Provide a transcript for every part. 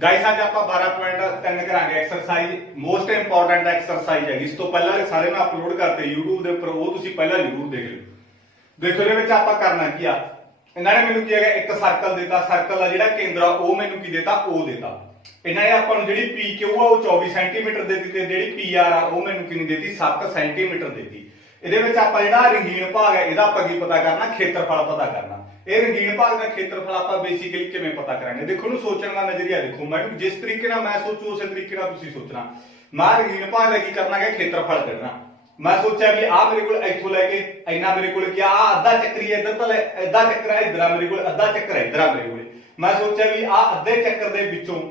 Guys आज आप 12.3 करांगे एक्सरसाइज मोस्ट इंपॉर्टेंट एक्सरसाइज है। इस तो पहला सारे मैं अपलोड करते YouTube ਦੇ ਉੱਪਰ ਉਹ ਤੁਸੀਂ ਪਹਿਲਾਂ ਜ਼ਰੂਰ ਦੇਖ ਲਿਓ। ਦੇਖੋ ਇਹਦੇ ਵਿੱਚ ਆਪਾਂ ਕਰਨਾ ਕੀ ਆ, ਇਹਨਾਂ ਨੇ ਮੈਨੂੰ ਕੀ ਹੈਗਾ ਇੱਕ ਸਰਕਲ ਦਿੱਤਾ, ਸਰਕਲ ਦਾ ਜਿਹੜਾ ਕੇਂਦਰ ਆ ਉਹ ਮੈਨੂੰ ਕੀ ਦਿੱਤਾ, ਉਹ ਦਿੱਤਾ। ਇਹਨਾਂ ਨੇ ਆਪਾਂ ਨੂੰ ਜਿਹੜੀ PQ ਆ ਉਹ 24 ਸੈਂਟੀਮੀਟਰ ਦੇ ਦਿੱਤੀ ਤੇ ਜਿਹੜੀ PR ਆ ਉਹ ਮੈਨੂੰ ਕਿੰਨੀ ਦਿੱਤੀ, 7 ਸੈਂਟੀਮੀਟਰ ਦਿੱਤੀ। ਇਹਦੇ ਵਿੱਚ ਆਪਾਂ ਜਿਹੜਾ ਰੰਗੀਨ ਭਾਗ ਹੈ ਇਹਦਾ ਆਪਾਂ ਕੀ ਪਤਾ ਕਰਨਾ, ਖੇਤਰਫਲ ਪਤਾ ਕਰਨਾ। ਇਹ ਰੰਗੀਨ ਭਾਗ ਦਾ ਖੇਤਰਫਲ ਆਪਾਂ ਬੇਸਿਕਲੀ ਕਿਵੇਂ ਪਤਾ ਕਰਾਂਗੇ, ਦੇਖੋ ਨੂੰ ਸੋਚਣ ਦਾ ਨਜ਼ਰੀਆ ਦੇਖੋ। ਮੈਨੂੰ ਜਿਸ ਤਰੀਕੇ ਨਾਲ ਮੈਂ ਸੋਚੂ ਉਸੇ ਤਰੀਕੇ ਨਾਲ ਤੁਸੀਂ ਸੋਚਣਾ। ਮੈਂ ਰੰਗੀਨ ਭਾਗ ਦਾ ਕੀ ਕਰਨਾ ਹੈ, ਖੇਤਰਫਲ ਕੱਢਣਾ। ਮੈਂ ਸੋਚਿਆ ਵੀ ਆ ਮੇਰੇ ਕੋਲ ਇੱਥੋਂ ਲੈ ਕੇ ਇੰਨਾ ਮੇਰੇ ਕੋਲ ਕੀ ਆ ਅੱਧਾ ਚੱਕਰ ਹੀ ਇੱਧਰ ਤਾਂ ਅੱਧਾ ਚੱਕਰ ਹੈ, ਇੱਧਰ ਆ ਮੇਰੇ ਕੋਲ ਅੱਧਾ ਚੱਕਰ ਹੈ, ਇੱਧਰ ਆ ਮੇਰੇ ਕੋਲ। ਮੈਂ ਸੋਚਿਆ ਵੀ ਆ ਅੱਧੇ ਚੱਕਰ ਦੇ ਵਿੱਚੋਂ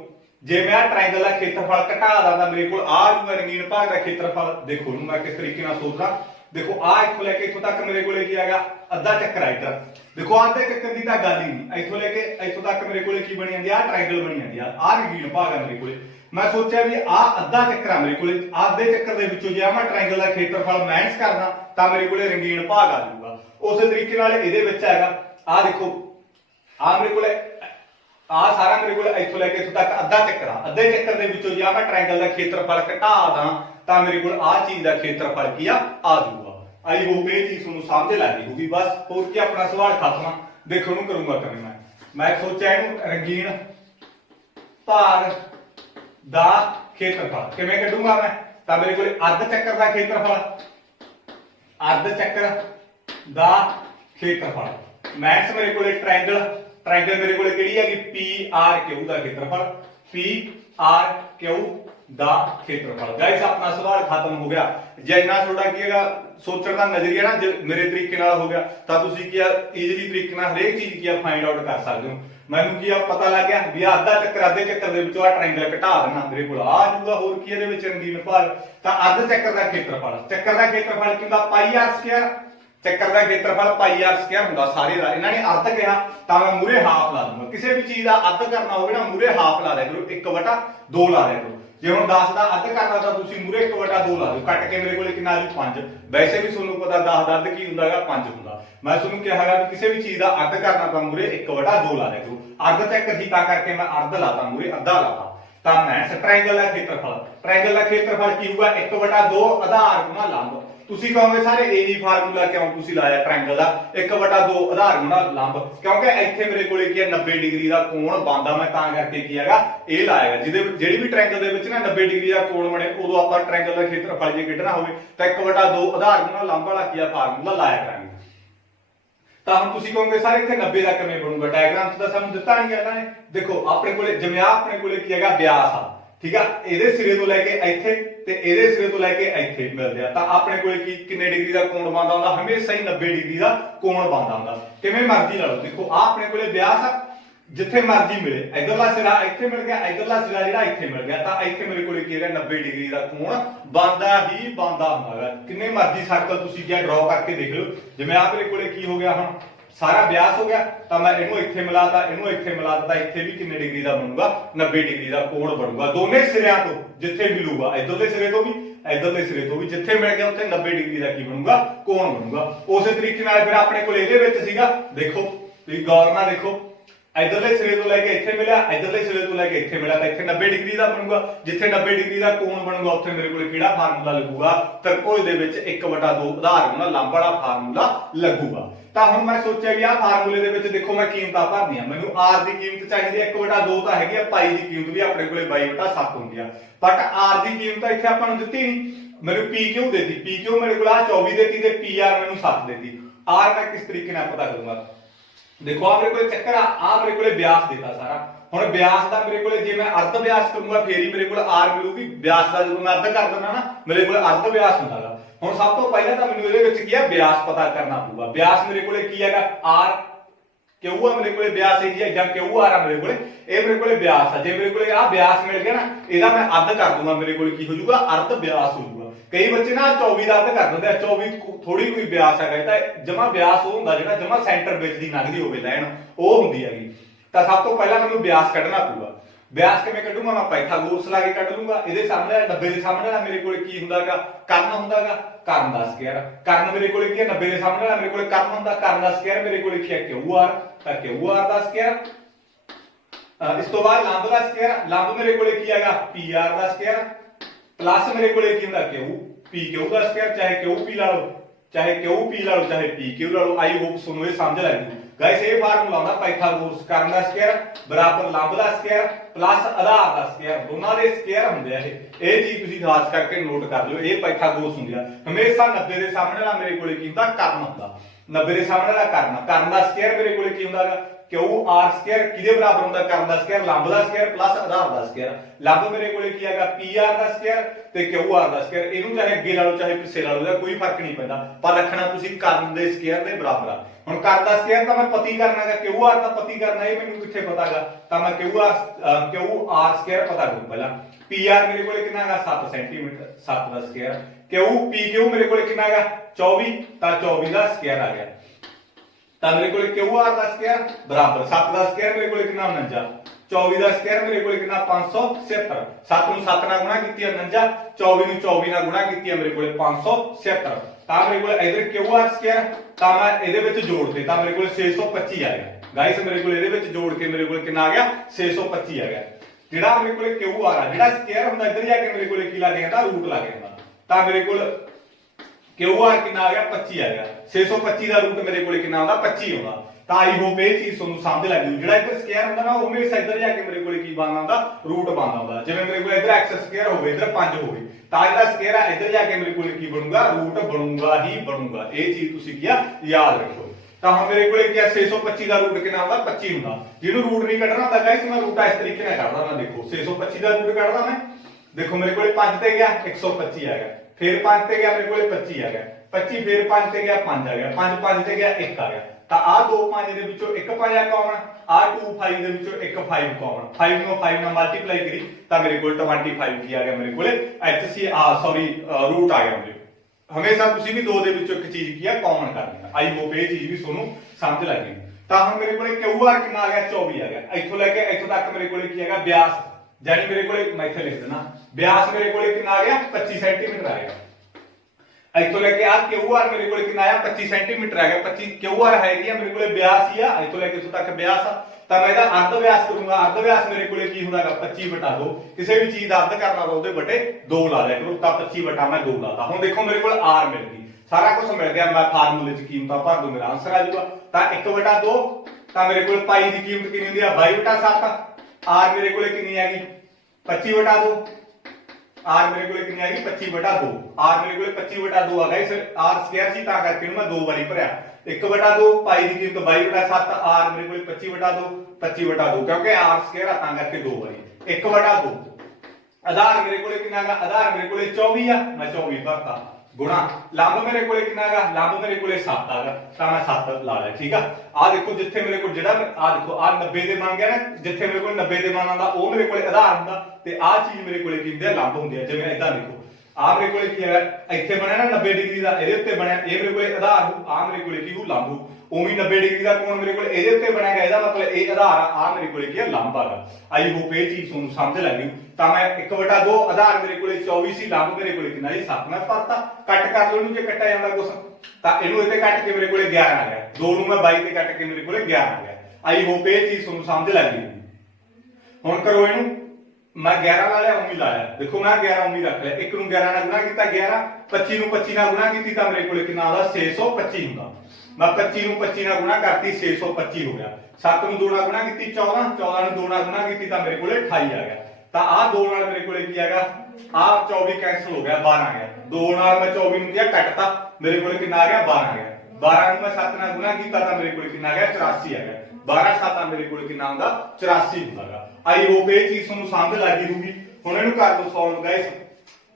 ਜੇ ਮੈਂ ਟ੍ਰਾਇੰਗਲ ਦਾ ਖੇਤਰਫਲ ਘਟਾ ਦਾਂ ਤਾਂ ਮੇਰੇ ਕੋਲ ਆ ਜੂਗਾ ਰੰਗੀਨ ਭਾਗ ਦਾ ਖੇਤਰਫਲ। ਦੇਖੋ ਨੂੰ ਮੈਂ ਕਿਸ ਤਰੀਕੇ ਨਾਲ ਸੋਚਦਾ। देखो आ इथों लेके इथों तक मेरे को की आएगा अद्धा चक्कर है इधर। देखो आधे चक्कर की गल ही नहीं, इथों लेके इथों तक मेरे को की बनी जाती है, ट्रायंगल बनी जाती है, आ रंगीन भाग है मेरे को। मैं सोचा भी आ अद्धा चक्कर है मेरे को, आधे चक्कर के विचों जे मैं ट्रायंगल का खेत्रफल माइनस करना तो मेरे को रंगीन भाग आ जाऊगा। उस तरीके नाल इहदे विच हैगा आ देखो आ मेरे को आ सारा मेरे को इथों लेके इथों तक अद्धा चक्कर आ, अद्धे चक्कर के विचों जे मैं ट्रायंगल का खेत्रफल घटा दा ਤਾਂ ਮੇਰੇ ਕੋਲ ਆ ਚੀਜ਼ ਦਾ ਖੇਤਰਫਲ ਕੀ ਆ ਜਾਊਗਾ। ਆਈ ਹੋਪ ਇਹ ਚੀਜ਼ ਤੁਹਾਨੂੰ ਸਮਝ ਲੱਗੀ ਹੋਊਗੀ। ਬਸ ਹੋਰ ਕੀ ਆਪਣਾ ਸਵਾਲ ਖਤਮ ਆ। ਦੇਖੋ ਨੂੰ ਕਰੂੰਗਾ ਕਿਵੇਂ ਮੈਂ ਸੋਚਿਆ ਇਹਨੂੰ ਰੰਗੀਨ ਭਾਗ ਦਾ ਖੇਤਰਫਲ ਕਿਵੇਂ ਕੱਢੂੰਗਾ ਮੈਂ, ਤਾਂ ਮੇਰੇ ਕੋਲ ਅੱਧ ਚੱਕਰ ਦਾ ਖੇਤਰਫਲ, ਅੱਧ ਚੱਕਰ ਦਾ ਖੇਤਰਫਲ ਮੈਕਸ ਮੇਰੇ ਕੋਲ ਟ੍ਰਾਇੰਗਲ ਮੇਰੇ ਕੋਲ ਕਿਹੜੀ ਹੈਗੀ PRQ ਦਾ ਖੇਤਰਫਲ, PRQ ਦਾ ਖੇਤਰਫਲ। ਗਾਇਸ ਆਪਣਾ ਸਵਾਲ ਖਤਮ ਹੋ ਗਿਆ। ਜੇ ਇੰਨਾ ਥੋੜਾ ਕੀ ਹੈਗਾ ਸੋਚਣ ਦਾ ਨਜ਼ਰੀਆ ਨਾ ਮੇਰੇ ਤਰੀਕੇ ਨਾਲ ਹੋ ਗਿਆ ਤਾਂ ਤੁਸੀਂ ਕੀ ਆ ਈਜ਼ੀਲੀ ਤਰੀਕੇ ਨਾਲ ਹਰੇਕ ਚੀਜ਼ ਕੀ ਆ ਫਾਈਂਡ ਆਊਟ ਕਰ ਸਕਦੇ ਹੋ। ਮੈਨੂੰ ਕੀ ਆ ਪਤਾ ਲੱਗ ਗਿਆ ਵੀ ਅੱਧੇ ਚੱਕਰ ਦੇ ਵਿੱਚੋਂ ਆ ਟ੍ਰਾਇੰਗਲ ਘਟਾ ਦੇਣਾ ਮੇਰੇ ਕੋਲ ਆ ਜਾਊਗਾ। ਹੋਰ ਕੀ ਇਹਦੇ ਵਿੱਚ ਰੰਗੀਨ ਭਾਗ ਤਾਂ ਅੱਧ ਚੱਕਰ ਦਾ ਖੇਤਰਫਲ ਕੀ ਹੁੰਦਾ, πr²। ਚੱਕਰ ਦਾ ਖੇਤਰਫਲ πr² ਹੁੰਦਾ ਸਾਰੇ ਦਾ। ਇਹਨਾਂ ਨੇ ਅੱਧ ਕਿਹਾ ਤਾਂ ਮੈਂ ਮੂਰੇ ਹਾਫ ਲਾ ਦੂੰਗਾ। ਕਿਸੇ ਵੀ ਚੀਜ਼ ਦਾ ਅੱਧ ਕਰਨਾ ਹੋਵੇ ਨਾ ਮੂਰੇ ਹਾਫ ਲਾ ਦਿਆ ਕਰੋ, 1/2 ਲਾ ਦਿਆ ਕਰੋ। ਜੇ ਹੁਣ 10 ਦਾ ਅੱਧ ਕਰਨਾ ਤਾਂ ਤੁਸੀਂ ਮੂਰੇ 1/2 ਲਾ ਦਿਓ, ਕੱਟ ਕੇ ਮੇਰੇ ਕੋਲ ਕਿੰਨਾ ਆ ਜੂ 5। ਵੈਸੇ ਵੀ ਤੁਹਾਨੂੰ ਪਤਾ 10 ਦਾ ਅੱਧ ਕੀ ਹੁੰਦਾ ਹੈਗਾ, 5 ਹੁੰਦਾ। ਮੈਂ ਤੁਹਾਨੂੰ ਕਿਹਾ ਹੈਗਾ ਵੀ ਕਿਸੇ ਵੀ ਚੀਜ਼ ਦਾ ਅੱਧ ਕਰਨਾ ਤਾਂ ਮੂਰੇ 1/2 ਲਾ ਦਿਆ ਕਰੋ। ਅੱਧ ਚੱਕਰ ਸੀ ਤਾਂ ਕਰਕੇ ਮੈਂ ਅੱਧ ਲਾਤਾ, ਮੂਰੇ ਅੱਧਾ ਲਾਤਾ। ਤਾਂ ਮੈਂ ਟ੍ਰਾਇੰਗਲ ਦਾ ਖੇਤਰਫਲ ਕੀ ਹੋਊਗਾ, 1/2 ਆਧਾਰ ਗੁਣਾ ਲੰਬ। ਤੁਸੀਂ ਕਹੋਗੇ ਸਾਰੇ ਇਹੀ ਫਾਰਮੂਲਾ ਕਿਉਂ ਤੁਸੀਂ ਲਾਇਆ ਟ੍ਰਾਇੰਗਲ ਦਾ, 1/2 ਆਧਾਰ ਗੁਣਾ ਲੰਬ, ਕਿਉਂਕਿ ਇੱਥੇ ਮੇਰੇ ਕੋਲੇ ਕੀ ਹੈ 90 ਡਿਗਰੀ ਦਾ ਕੋਣ ਬਣਦਾ। ਮੈਂ ਤਾਂ ਕਰਕੇ ਕੀ ਹੈਗਾ ਇਹ ਲਾਇਆ, ਜਿਹੜੀ ਵੀ ਟ੍ਰਾਇੰਗਲ ਦੇ ਵਿੱਚ ਨਾ 90 ਡਿਗਰੀ ਦਾ ਕੋਣ ਬਣੇ ਉਦੋਂ ਆਪਾਂ ਟ੍ਰਾਇੰਗਲ ਦਾ ਖੇਤਰਫਲ ਜੇ ਕੱਢਣਾ ਹੋਵੇ ਤਾਂ 1/2 ਆਧਾਰ ਗੁਣਾ ਲੰਬ ਵਾਲਾ ਕੀ ਆ ਫਾਰਮੂਲਾ ਲਾਇਆ ਕਰਾਂਗੇ। ਤਾਂ ਹੁਣ ਤੁਸੀਂ ਕਹੋਗੇ ਸਾਰੇ ਇੱਥੇ 90 ਦਾ ਕਿਵੇਂ ਬਣੂਗਾ, ਡਾਇਗਰਾਮ ਤਾਂ ਸਾਨੂੰ ਦਿੱਤਾ ਨਹੀਂ ਇਹਨਾਂ ਨੇ। ਦੇਖੋ ਆਪਣੇ ਕੋਲੇ ਜਿਵੇਂ ਆਪਣੇ ਕੋਲੇ ਕੀ ਹੈਗਾ ਵਿਆਸ ਆ, ਠੀਕ ਆ, ਇਹਦੇ ਸਿਰੇ ਤੋਂ ਲੈ ਕੇ ਇੱਥੇ ਤੇ ਇਹਦੇ ਸਿਰੇ ਤੋਂ ਲੈ ਕੇ ਇੱਥੇ ਮਿਲਦੇ ਆ ਤਾਂ ਆਪਣੇ ਕੋਲੇ ਕੀ ਕਿੰਨੇ ਡਿਗਰੀ ਦਾ ਕੋਣ ਬਣਦਾ ਹੁੰਦਾ, ਹਮੇਸ਼ਾ ਹੀ 90 ਡਿਗਰੀ ਦਾ ਕੋਣ ਬਣਦਾ ਹੁੰਦਾ। ਕਿਵੇਂ ਮਰਜ਼ੀ ਲਾ ਲਓ। ਦੇਖੋ ਆ ਆਪਣੇ ਕੋਲੇ ਵਿਆਸ ਆ, ਜਿੱਥੇ ਮਰਜ਼ੀ ਮਿਲੇ, ਇਧਰਲਾ ਸਿਰਾ ਇੱਥੇ ਮਿਲ ਗਿਆ, ਇਧਰਲਾ ਸਿਰਾ ਜਿਹੜਾ ਇੱਥੇ ਮਿਲ ਗਿਆ ਤਾਂ ਇੱਥੇ ਮੇਰੇ ਕੋਲੇ ਕੀ ਹੈਗਾ 90 ਡਿਗਰੀ ਦਾ ਕੋਣ ਬਣਦਾ ਹੀ ਬਣਦਾ ਹੁੰਦਾ। ਕਿੰਨੇ ਮਰਜ਼ੀ ਸਰਕਲ ਤੁਸੀਂ ਕੀ ਡਰਾ ਕਰਕੇ ਦੇਖ ਲਓ। ਜਿਵੇਂ ਆ ਮੇਰੇ ਕੋਲੇ ਕੀ ਹੋ ਗਿਆ, ਹੁਣ ਸਾਰਾ ਵਿਆਸ ਹੋ ਗਿਆ ਤਾਂ ਮੈਂ ਇਹਨੂੰ ਇੱਥੇ ਮਿਲਾਤਾ, ਇਹਨੂੰ ਇੱਥੇ ਮਿਲਾਤਾ, ਇੱਥੇ ਵੀ ਕਿੰਨੇ ਡਿਗਰੀ ਦਾ ਬਣੂਗਾ, 90 ਡਿਗਰੀ ਦਾ ਕੋਣ ਬਣੂਗਾ। ਦੋਨੇ ਸਿਰਿਆਂ ਤੋਂ ਜਿੱਥੇ ਮਿਲੂਗਾ, ਇਧਰਲੇ ਸਿਰੇ ਤੋਂ ਵੀ ਇਧਰਲੇ ਸਿਰੇ ਤੋਂ ਵੀ ਜਿੱਥੇ ਮਿਲ ਗਿਆ ਉੱਥੇ 90 ਡਿਗਰੀ ਦਾ ਕੀ ਬਣੂਗਾ, ਕੋਣ ਬਣੂਗਾ। ਉਸੇ ਤਰੀਕੇ ਨਾਲ ਫਿਰ ਆਪਣੇ ਕੋਲ ਇਹਦੇ ਵਿੱਚ ਸੀਗਾ, ਦੇਖੋ ਤੁਸੀਂ ਗੌਰ ਨਾਲ ਦੇਖੋ, ਇਧਰਲੇ ਸਿਰੇ ਤੋਂ ਲੈ ਕੇ ਇੱਥੇ ਮਿਲਿਆ, ਇਧਰਲੇ ਸਿਰੇ ਤੋਂ ਲੈ ਕੇ ਇੱਥੇ ਮਿਲਿਆ ਤਾਂ ਇੱਥੇ 90 ਡਿਗਰੀ ਦਾ ਬਣੂਗਾ। ਜਿੱਥੇ 90 ਡਿਗਰੀ ਦਾ ਕੋਣ ਬਣੂਗਾ ਉੱਥੇ ਮੇਰੇ ਕੋਲ ਕਿਹੜਾ ਫਾਰਮੂਲਾ ਲੱਗੂਗਾ, ਤ੍ਰਿਭੁਜ ਦੇ ਵਿੱਚ 1/2 ਆਧਾਰ ਗੁਣਾ ਲੰਬ ਵਾਲਾ ਫਾਰਮੂਲਾ ਲੱਗੂਗਾ। ਤਾਂ ਹੁਣ ਮੈਂ ਸੋਚਿਆ ਵੀ ਆ ਫਾਰਮੂਲੇ ਦੇ ਵਿੱਚ ਦੇਖੋ ਮੈਂ ਕੀਮਤਾਂ ਭਰਨੀਆਂ। ਮੈਨੂੰ r ਦੀ ਕੀਮਤ ਚਾਹੀਦੀ ਹੈ 1/2 ਤਾਂ ਹੈਗੀ ਆ, ਪਾਈ ਦੀ ਕੀਮਤ ਵੀ ਆਪਣੇ ਕੋਲੇ 22/7 ਹੁੰਦੀ ਆ, ਬਟ r ਦੀ ਕੀਮਤ ਇੱਥੇ ਆਪਾਂ ਨੂੰ ਦਿੱਤੀ ਨਹੀਂ। ਮੈਨੂੰ PQ ਦੇਤੀ, PQ ਮੇਰੇ ਕੋਲ ਆ 24 ਦੇਤੀ ਤੇ PR ਮੈਨੂੰ 7 ਦੇਤੀ। r ਮੈਂ ਕਿਸ ਤਰੀਕੇ ਨਾਲ ਪਤਾ ਕਰੂੰਗਾ, ਦੇਖੋ ਆ ਮੇਰੇ ਕੋਲੇ ਚੱਕਰ ਆ ਮੇਰੇ ਕੋਲੇ ਵਿਆਸ ਦਿੱਤਾ ਸਾਰਾ। ਹੁਣ ਵਿਆਸ ਦਾ ਮੇਰੇ ਕੋਲੇ ਜੇ ਮੈਂ ਅਰਧ ਵਿਆਸ ਕਰੂੰਗਾ ਫੇਰ ਹੀ ਮੇਰੇ ਕੋਲ r ਮਿਲੂਗੀ। ਵਿਆਸ ਦਾ ਜਦੋਂ ਮੈਂ ਅਰਧ ਕਰ ਦਿੰਦਾ ਨਾ ਮੇਰੇ ਕੋਲ ਅਰਧ ਵਿਆਸ ਹੁੰਦਾਗਾ। ਹੁਣ ਸਭ ਤੋਂ ਪਹਿਲਾਂ ਤਾਂ ਮੈਨੂੰ ਇਹਦੇ ਵਿੱਚ ਕੀ ਆ ਵਿਆਸ ਪਤਾ ਕਰਨਾ ਪਊਗਾ। ਵਿਆਸ ਮੇਰੇ ਕੋਲੇ ਕੀ ਹੈਗਾ r ਕਿਉਂ ਆ ਮੇਰੇ ਕੋਲੇ ਵਿਆਸ ਹੈ ਜੀ ਜਾਂ ਕਿਉਂ ਆ ਮੇਰੇ ਕੋਲੇ, ਇਹ ਮੇਰੇ ਕੋਲੇ ਵਿਆਸ ਆ। ਜੇ ਮੇਰੇ ਕੋਲੇ ਆ ਵਿਆਸ ਮਿਲ ਗਿਆ ਨਾ ਇਹਦਾ ਮੈਂ ਅੱਧ ਕਰ ਦੂੰਗਾ, ਮੇਰੇ ਕੋਲੇ ਕੀ ਹੋ ਜਾਊਗਾ ਅਰਧ ਵਿਆਸ ਹੋ ਜਾਊਗਾ। ਕਈ ਬੱਚੇ ਨਾ 24 ਦਾ ਅੱਧ ਕਰ ਦਿੰਦੇ ਆ, 24 ਥੋੜੀ ਕੋਈ ਵਿਆਸ ਹੈਗਾ ਤਾਂ ਜਮਾ ਵਿਆਸ ਉਹ ਹੁੰਦਾ ਜਿਹੜਾ ਜਮਾ ਸੈਂਟਰ ਵਿੱਚ ਦੀ ਲੰਘਦੀ ਹੋਵੇ ਲਾਈਨ, ਉਹ ਹੁੰਦੀ ਹੈਗੀ। ਤਾਂ ਸਭ ਤੋਂ ਪਹਿਲਾਂ ਮੈਨੂੰ ਵਿਆਸ ਕੱਢਣਾ ਪਊਗਾ। ਵਿਆਸ ਕਿਵੇਂ ਕੱਢੂਗਾ, ਮੈਂ ਪਾਇਥਾਗੋਰਸ ਲਾ ਕੇ ਕੱਢ ਲੂੰਗਾ। ਇਹਦੇ ਸਾਹਮਣੇ 90 ਦੇ ਸਾਹਮਣੇ ਵਾਲਾ ਮੇਰੇ ਕੋਲੇ ਕੀ ਹੁੰਦਾਗਾ, ਕਰਨ ਹੁੰਦਾਗਾ, ਕਰਨ ਦਾ ਸਕੁਅਰ। ਕਰਨ ਮੇਰੇ ਕੋਲੇ ਕੀ ਹੈ 90 ਦੇ ਸਾਹਮਣੇ ਵਾਲਾ ਮੇਰੇ ਕੋਲੇ ਕਰਨ ਹੁੰਦਾ, ਕਰਨ ਦਾ ਸਕੁਅਰ ਮੇਰੇ ਕੋਲੇ ਕੀ ਹੈ QR, ਤਾਂ QR ਦਾ ਸਕੁਅਰ इस तो बाद लंब का स्क्वायर, लंब मेरे को की हैगा पी आर का स्क्वायर प्लस मेरे को की होंगे क्यू पी क्यू का स्क्वायर, चाहे क्यू पी ला लो चाहे क्यू पी ला लो चाहे पी क्यू ला लो। आई होप सुनो ये समझ लग गई गाइस। ये फार्मूला होता पाइथागोरस कर्म का स्क्वायर बराबर लंब का स्क्वायर प्लस आधार का स्क्वायर, दोनों के स्क्वायर होंगे ये चीज तुसीं खास करके नोट कर लो। ये पाइथागोरस होंदी है हमेशा 90 के सामने वाला मेरे को की होंदा कर्म होंदा, 90 के सामने वाला कर्म, कर्म का स्क्वायर मेरे को की होंदा क्यू आर स्क्वायर किदे बराबर होंदा कर्म का स्क्वायर लंब का स्क्वायर प्लस आधार का स्क्वायर। लंब मेरे को की हैगा पी आर का स्क्वायर ते क्यू आर का स्क्वायर, इनू चाहे अगे ला लो चाहे पिछे ला लो कोई फर्क नहीं पैंदा, पर रखना तुसीं कर्म दे स्क्वायर दे बराबर आ। हुण कर्म दा स्क्वायर तां मैं पति करना है, क्यू आर तां पति करना है, मैनूं कित्थे पतागा तां मैं क्यू आर स्क्वायर पता करूं पहला। पी आर मेरे को कितना हैगा 7 सेंटीमीटर 7 का स्क्वायर, क्यू पी क्यू मेरे को कितना हैगा 24 तां 24 का स्क्वायर आ गया, तां मेरे को क्यू आर का स्क्वायर बराबर 7 का स्क्वायर मेरे को कितना 49, 24 का स्क्वायर मेरे को कितना 576, 7 ਨੂੰ 7 ਨਾਲ ਗੁਣਾ ਕੀਤੀ 49, 24 ਨੂੰ 24 ਨਾਲ ਗੁਣਾ ਕੀਤੀ ਮੇਰੇ ਕੋਲ 576, ਤਾਂ ਮੇਰੇ ਕੋਲ ਇਧਰ क्यू आर स्क्वायर ਤਾਂ ਮੈਂ ਇਹਦੇ ਵਿੱਚ ਜੋੜ ਦੇ ਤਾਂ ਮੇਰੇ ਕੋਲ 625 ਆ ਗਿਆ ਗਾਇਸ। ਮੇਰੇ ਕੋਲ ਇਹਦੇ ਵਿੱਚ ਜੋੜ ਕੇ ਮੇਰੇ ਕੋਲ ਕਿੰਨਾ ਆ ਗਿਆ 625 ਆ ਗਿਆ। ਜਿਹੜਾ ਮੇਰੇ ਕੋਲ क्यू आर ਆ ਜਿਹੜਾ ਸਕੁਅਰ ਹੁੰਦਾ ਇੱਧਰ ਜਾ ਕੇ ਮੇਰੇ ਕੋਲ ਕੀ ਲੱਗ ਜਾਂਦਾ ਰੂਟ ਲੱਗ ਜਾਂਦਾ, ਤਾਂ ਮੇਰੇ ਕੋਲ क्यू आर कितना आ गया 25 आ गया, 625 का रूट मेरे को कितना आंदा 25 आंदा। ਤਾਂ आई होप ਇਹ ਚੀਜ਼ ਤੁਹਾਨੂੰ ਸਮਝ ਲੱਗ ਗਈ। ਜਿਹੜਾ ਇੱਧਰ ਸਕੁਅਰ ਹੁੰਦਾ ਨਾ ਉਹ ਹਮੇਸ਼ਾ ਇੱਧਰ ਜਾ ਕੇ ਮੇਰੇ ਕੋਲ ਕੀ ਬਣਦਾ ਹੁੰਦਾ ਰੂਟ ਬਣਦਾ ਹੁੰਦਾ। ਜਿਵੇਂ ਮੇਰੇ ਕੋਲ ਇੱਧਰ x ਸਕੁਅਰ ਹੋਵੇ ਇੱਧਰ 5 ਹੋਵੇ ਤਾਂ ਜਿਹੜਾ ਸਕੁਅਰ ਆ ਇੱਧਰ ਜਾ ਕੇ ਮੇਰੇ ਕੋਲ ਕੀ ਬਣੂਗਾ ਰੂਟ ਬਣੂਗਾ ਹੀ ਬਣੂਗਾ। ਇਹ ਚੀਜ਼ ਤੁਸੀਂ ਕੀ ਆ ਯਾਦ ਰੱਖੋ। ਤਾਂ ਹੁਣ ਮੇਰੇ ਕੋਲ ਕੀ ਆ 625 ਦਾ ਰੂਟ ਕਿੰਨਾ ਆਉਂਦਾ 25 ਹੁੰਦਾ। ਜਿਹਨੂੰ ਰੂਟ ਨਹੀਂ ਕੱਢਣਾ ਹੁੰਦਾ ਗਾਇਸ ਮੈਂ ਰੂਟ ਇਸ ਤਰੀਕੇ ਨਾਲ ਕੱਢਦਾ ਨਾ, ਦੇਖੋ 625 ਦਾ ਰੂਟ ਕੱਢਦਾ ਮੈਂ, ਦੇਖੋ ਮੇਰੇ ਕੋਲ 5 ਤੇ ਗਿਆ 125 ਆ ਗਿਆ, ਫਿਰ 5 ਤੇ ਗਿਆ ਮੇਰੇ ਕੋਲ 25 ਆ ਗਿਆ, 25 ਫਿਰ 5 ਤੇ ਗਿਆ 5 ਆ ਗਿਆ, 5 5 ਤੇ ਗਿਆ 1 ਆ ਗਿਆ। ਤਾਂ ਆ 2 5 ਦੇ ਵਿੱਚੋਂ 1 5 ਆ ਕਾਮਨ, ਆ 2 5 ਦੇ ਵਿੱਚੋਂ 1 5 ਕਾਮਨ, 5 ਨੂੰ 5 ਨਾਲ ਮਲਟੀਪਲਾਈ ਕਰੀ ਤਾਂ ਮੇਰੇ ਕੋਲ 25 ਕੀ ਆ ਗਿਆ ਮੇਰੇ ਕੋਲ HC ਰੂਟ ਆ ਗਿਆ ਮੇਰੇ। ਹਮੇਸ਼ਾ ਤੁਸੀਂ ਵੀ ਦੋ ਦੇ ਵਿੱਚੋਂ ਇੱਕ ਚੀਜ਼ ਕੀ ਆ ਕਾਮਨ ਕਰਨੀ ਆ। ਆਈ ਹੋਪ ਇਹ ਚੀਜ਼ ਵੀ ਤੁਹਾਨੂੰ ਸਮਝ ਲੱਗ ਗਈ। ਤਾਂ ਹੁਣ ਮੇਰੇ ਕੋਲ ਕਿਊ ਆਰ ਕਿੰਨਾ ਆ ਗਿਆ 24 ਆ ਗਿਆ, ਇੱਥੋਂ ਲੈ ਕੇ ਇੱਥੋਂ ਤੱਕ ਮੇਰੇ ਕੋਲ ਕੀ ਹੈਗਾ 82, ਜਾਨੀ ਮੇਰੇ ਕੋਲ ਮੈਂ ਇੱਥੇ ਲਿਖ ਦੇਣਾ 82 ਮੇਰੇ ਕੋਲ ਕਿੰਨਾ ਆ ਗਿਆ 25 ਸੈਂਟੀਮੀਟਰ ਆ ਗਿਆ। ਇੱਥੋਂ ਲੈ ਕੇ ਆ ਕਿਊ ਆਰ ਮੇਰੇ ਕੋਲ ਕਿੰਨਾ ਆਇਆ 25 ਸੈਂਟੀਮੀਟਰ ਆ ਗਿਆ। 25 ਕਿਊ ਆਰ ਹੈਗੀ ਆ ਮੇਰੇ ਕੋਲ 82 ਆ, ਇੱਥੋਂ ਲੈ ਕੇ ਇੱਥੋਂ ਤੱਕ 82 ਆ, ਤਾਂ ਮੈਂ ਇਹਦਾ ਅਰਧ ਵਿਆਸ ਕਰੂੰਗਾ। ਅਰਧ ਵਿਆਸ ਮੇਰੇ ਕੋਲ ਕੀ ਹੁੰਦਾਗਾ 25/2। ਕਿਸੇ ਵੀ ਚੀਜ਼ ਦਾ ਅਰਧ ਕਰਨਾ ਤਾਂ ਉਹਦੇ ਬਟੇ 2 ਲਾ ਲਿਆ ਕਰੋ, ਤਾਂ 25/2 ਲਾਤਾ। ਹੁਣ ਦੇਖੋ ਮੇਰੇ ਕੋਲ ਆਰ ਮਿਲ ਗਈ, ਸਾਰਾ ਕੁਝ ਮਿਲ ਗਿਆ। ਮੈਂ ਫਾਰਮੂਲੇ ਚ ਕੀਮਤਾਂ ਭਰ ਦੂੰ, ਮੇਰਾ ਆਨਸਰ ਆ ਜਾਊਗਾ। ਤਾਂ 1/2 ਤਾਂ ਮੇਰੇ ਕੋਲ ਪਾਈ ਦੀ ਕੀਮਤ ਕਿੰਨੀ ਹੁੰਦੀ ਆ 22/7। ਆਰ ਮੇਰੇ ਕੋਲ ਕਿੰਨੀ ਆ ਗਈ 25/2। आर मेरे को कितनी आ गई 25/2। आर मेरे को 25/2 आ गई। फिर आर स्क्वायर सी तां करके मैं 2 बारी भरया 1/2 पाई दी कीमत 22/7। आर मेरे को 25/2 25/2 क्योंकि आर स्क्वायर तां करके 2 बारी 1/2। आधार मेरे को कितना है आधार मेरे को 24 आ, मैं 24 भरता गुणा लंब मेरे को कितना है लंब मेरे को 7 आ गया, तो मैं 7 ला लिया। ठीक है आ देखो जिथे मेरे को जेड़ा आ देखो आ 90 दे बन गया ना, जिथे मेरे को 90 दे बन आंदा वो मेरे को आधार हुंदा ते आ चीज मेरे को की हुंदी लंब हुंदी है। जिवें इदां देखो आ मेरे को की है इत्थे बनया ना 90 डिग्री दा, इहदे उत्ते बनया ये मेरे को आधार हो, आ मेरे को की हो लंब हो। उमी 90 डिग्री का कोण मेरे को इहदे उत्ते बनया गया, इसदा मतलब ये आधार आ मेरे को की है लंब आ। आई होप ये चीज तुहानू समझ लग गई। ਤਾਂ मैं 1/2 आधार मेरे को 24 सी, लंब मेरे को कितना जी 7। मैं भरता कट कर लो जे कट्टा जांदा कुछ ਤਾਂ ਇਹਨੂੰ ਇਹਦੇ ਕੱਟ ਕੇ ਮੇਰੇ ਕੋਲੇ 11 ਆ ਗਿਆ, 2 ਨੂੰ ਮੈਂ 22 ਤੇ ਕੱਟ ਕੇ ਮੇਰੇ ਕੋਲੇ 11 ਆ ਗਿਆ। ਆਈ ਹੋਪ ਇਹ ਚੀਜ਼ ਤੁਹਾਨੂੰ ਸਮਝ ਲੱਗ ਗਈ। ਹੁਣ ਕਰੋ ਇਹਨੂੰ, ਮੈਂ 11 ਲਾ ਲਿਆ ਉਮੀ ਲਾਇਆ, ਦੇਖੋ ਮੈਂ 11 ਉਮੀ ਰੱਖ ਲਿਆ, 1 ਨੂੰ 11 ਨਾਲ ਗੁਣਾ ਕੀਤਾ 11, 25 ਨੂੰ 25 ਨਾਲ ਗੁਣਾ ਕੀਤੀ ਤਾਂ ਮੇਰੇ ਕੋਲੇ ਕਿੰਨਾ ਆਉਂਦਾ 625 ਹੁੰਦਾ। ਮੈਂ 25 ਨੂੰ 25 ਨਾਲ ਗੁਣਾ ਕਰਤੀ 625 ਹੋ ਗਿਆ। 7 ਨੂੰ 2 ਨਾਲ ਗੁਣਾ ਕੀਤੀ 14, 14 ਨੂੰ 2 ਨਾਲ ਗੁਣਾ ਕੀਤੀ ਤਾਂ ਮੇਰੇ ਕੋਲੇ 28 ਆ ਗਿਆ। ਤਾਂ ਆ 2 ਨਾਲ ਮੇਰੇ ਕੋਲੇ ਕੀ ਆਗਾ ਆ 24 ਕੈਂਸਲ ਹੋ ਗਿਆ 12 ਆ ਗਿਆ। 2 ਨਾਲ ਮੈਂ 24 ਨੂੰ ਕਿਹਾ ਕੱਟਤਾ, ਮੇਰੇ ਕੋਲੇ ਕਿੰਨਾ ਆ ਗਿਆ 12 ਆ ਗਿਆ। 12 ਨੂੰ ਮੈਂ 7 ਨਾਲ ਗੁਣਾ ਕੀਤਾ ਤਾਂ ਮੇਰੇ ਕੋਲੇ ਕਿੰਨਾ ਆ ਗਿਆ 84 ਆ ਗਿਆ। 12 7 ਮੇਰੇ ਕੋਲੇ ਕਿੰਨਾ ਹੁੰਦਾ 84 ਹੁੰਦਾਗਾ। ਆਈ ਹੋਪ ਇਹ ਚੀਜ਼ ਤੁਹਾਨੂੰ ਸਮਝ ਲੱਗ ਗਈ ਹੋਊਗੀ। ਹੁਣ ਇਹਨੂੰ ਕਰ ਦੋ ਸੋਲਵ ਗਾਇਸ।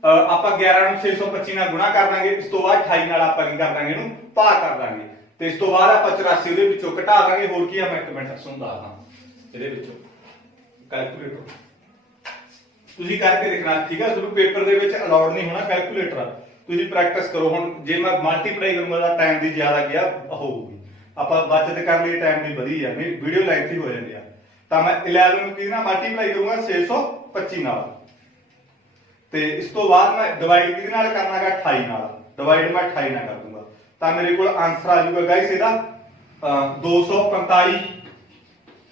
ਆਪਾਂ 11 ਨੂੰ 625 ਨਾਲ ਗੁਣਾ ਕਰ ਦਾਂਗੇ, ਇਸ ਤੋਂ ਬਾਅਦ 28 ਨਾਲ ਆਪਾਂ ਕੀ ਕਰ ਦਾਂਗੇ ਇਹਨੂੰ ਭਾਗ ਕਰ ਦਾਂਗੇ, ਤੇ ਇਸ ਤੋਂ ਬਾਅਦ ਆਪਾਂ 84 ਉਹਦੇ ਵਿੱਚੋਂ ਘਟਾ ਦਾਂਗੇ। ਹੋਰ ਕੀ ਆ ਮੈਂ ਇੱਕ ਮਿੰਟ ਤੁਹਾਨੂੰ ਦੱਸਦਾ ਇਹਦੇ ਵਿੱਚੋਂ ਕੈਲਕੂਲੇਟਰ ਤੁਸੀਂ ਕਰਕੇ ਦੇਖਣਾ। ਠੀਕ ਹੈ ਤੁਹਾਨੂੰ ਪੇਪਰ ਦੇ ਵਿੱਚ ਅਲਾਉਡ ਨਹੀਂ ਹੋਣਾ ਕੈਲਕੂਲੇਟਰ, ਤੁਸੀਂ ਪ੍ਰੈਕਟਿਸ ਕਰੋ। ਹੁਣ ਜੇ ਮੈਂ ਮਲਟੀਪਲਾਈ ਕਰੂੰਗਾ ਤਾਂ ਟਾਈਮ ਦੀ ਜ਼ਿਆਦਾ ਗਿਆ ਹੋਊਗੀ, ਆਪਾਂ ਬਚਤ ਕਰਨ ਲਈ ਟਾਈਮ ਦੀ ਵਧੀ ਆ, ਮੇਰੀ ਵੀਡੀਓ ਲੈਂਥੀ ਹੋ ਜਾਂਦੀ ਆ। ਤਾਂ ਮੈਂ 11 ਨੂੰ ਕਿਹਦੇ ਨਾਲ ਮਲਟੀਪਲਾਈ ਕਰੂੰਗਾ 625 ਨਾਲ, ਤੇ ਇਸ ਤੋਂ ਬਾਅਦ ਮੈਂ ਡਿਵਾਈਡ ਕਿਹਦੇ ਨਾਲ ਕਰਨਾ ਹੈਗਾ 28 ਨਾਲ, ਡਿਵਾਈਡ ਮੈਂ 28 ਨਾਲ ਕਰ ਦੂੰਗਾ ਤਾਂ ਮੇਰੇ ਕੋਲ ਆਨਸਰ ਆ ਜਾਊਗਾ ਗਾਇਸ ਇਹਦਾ 245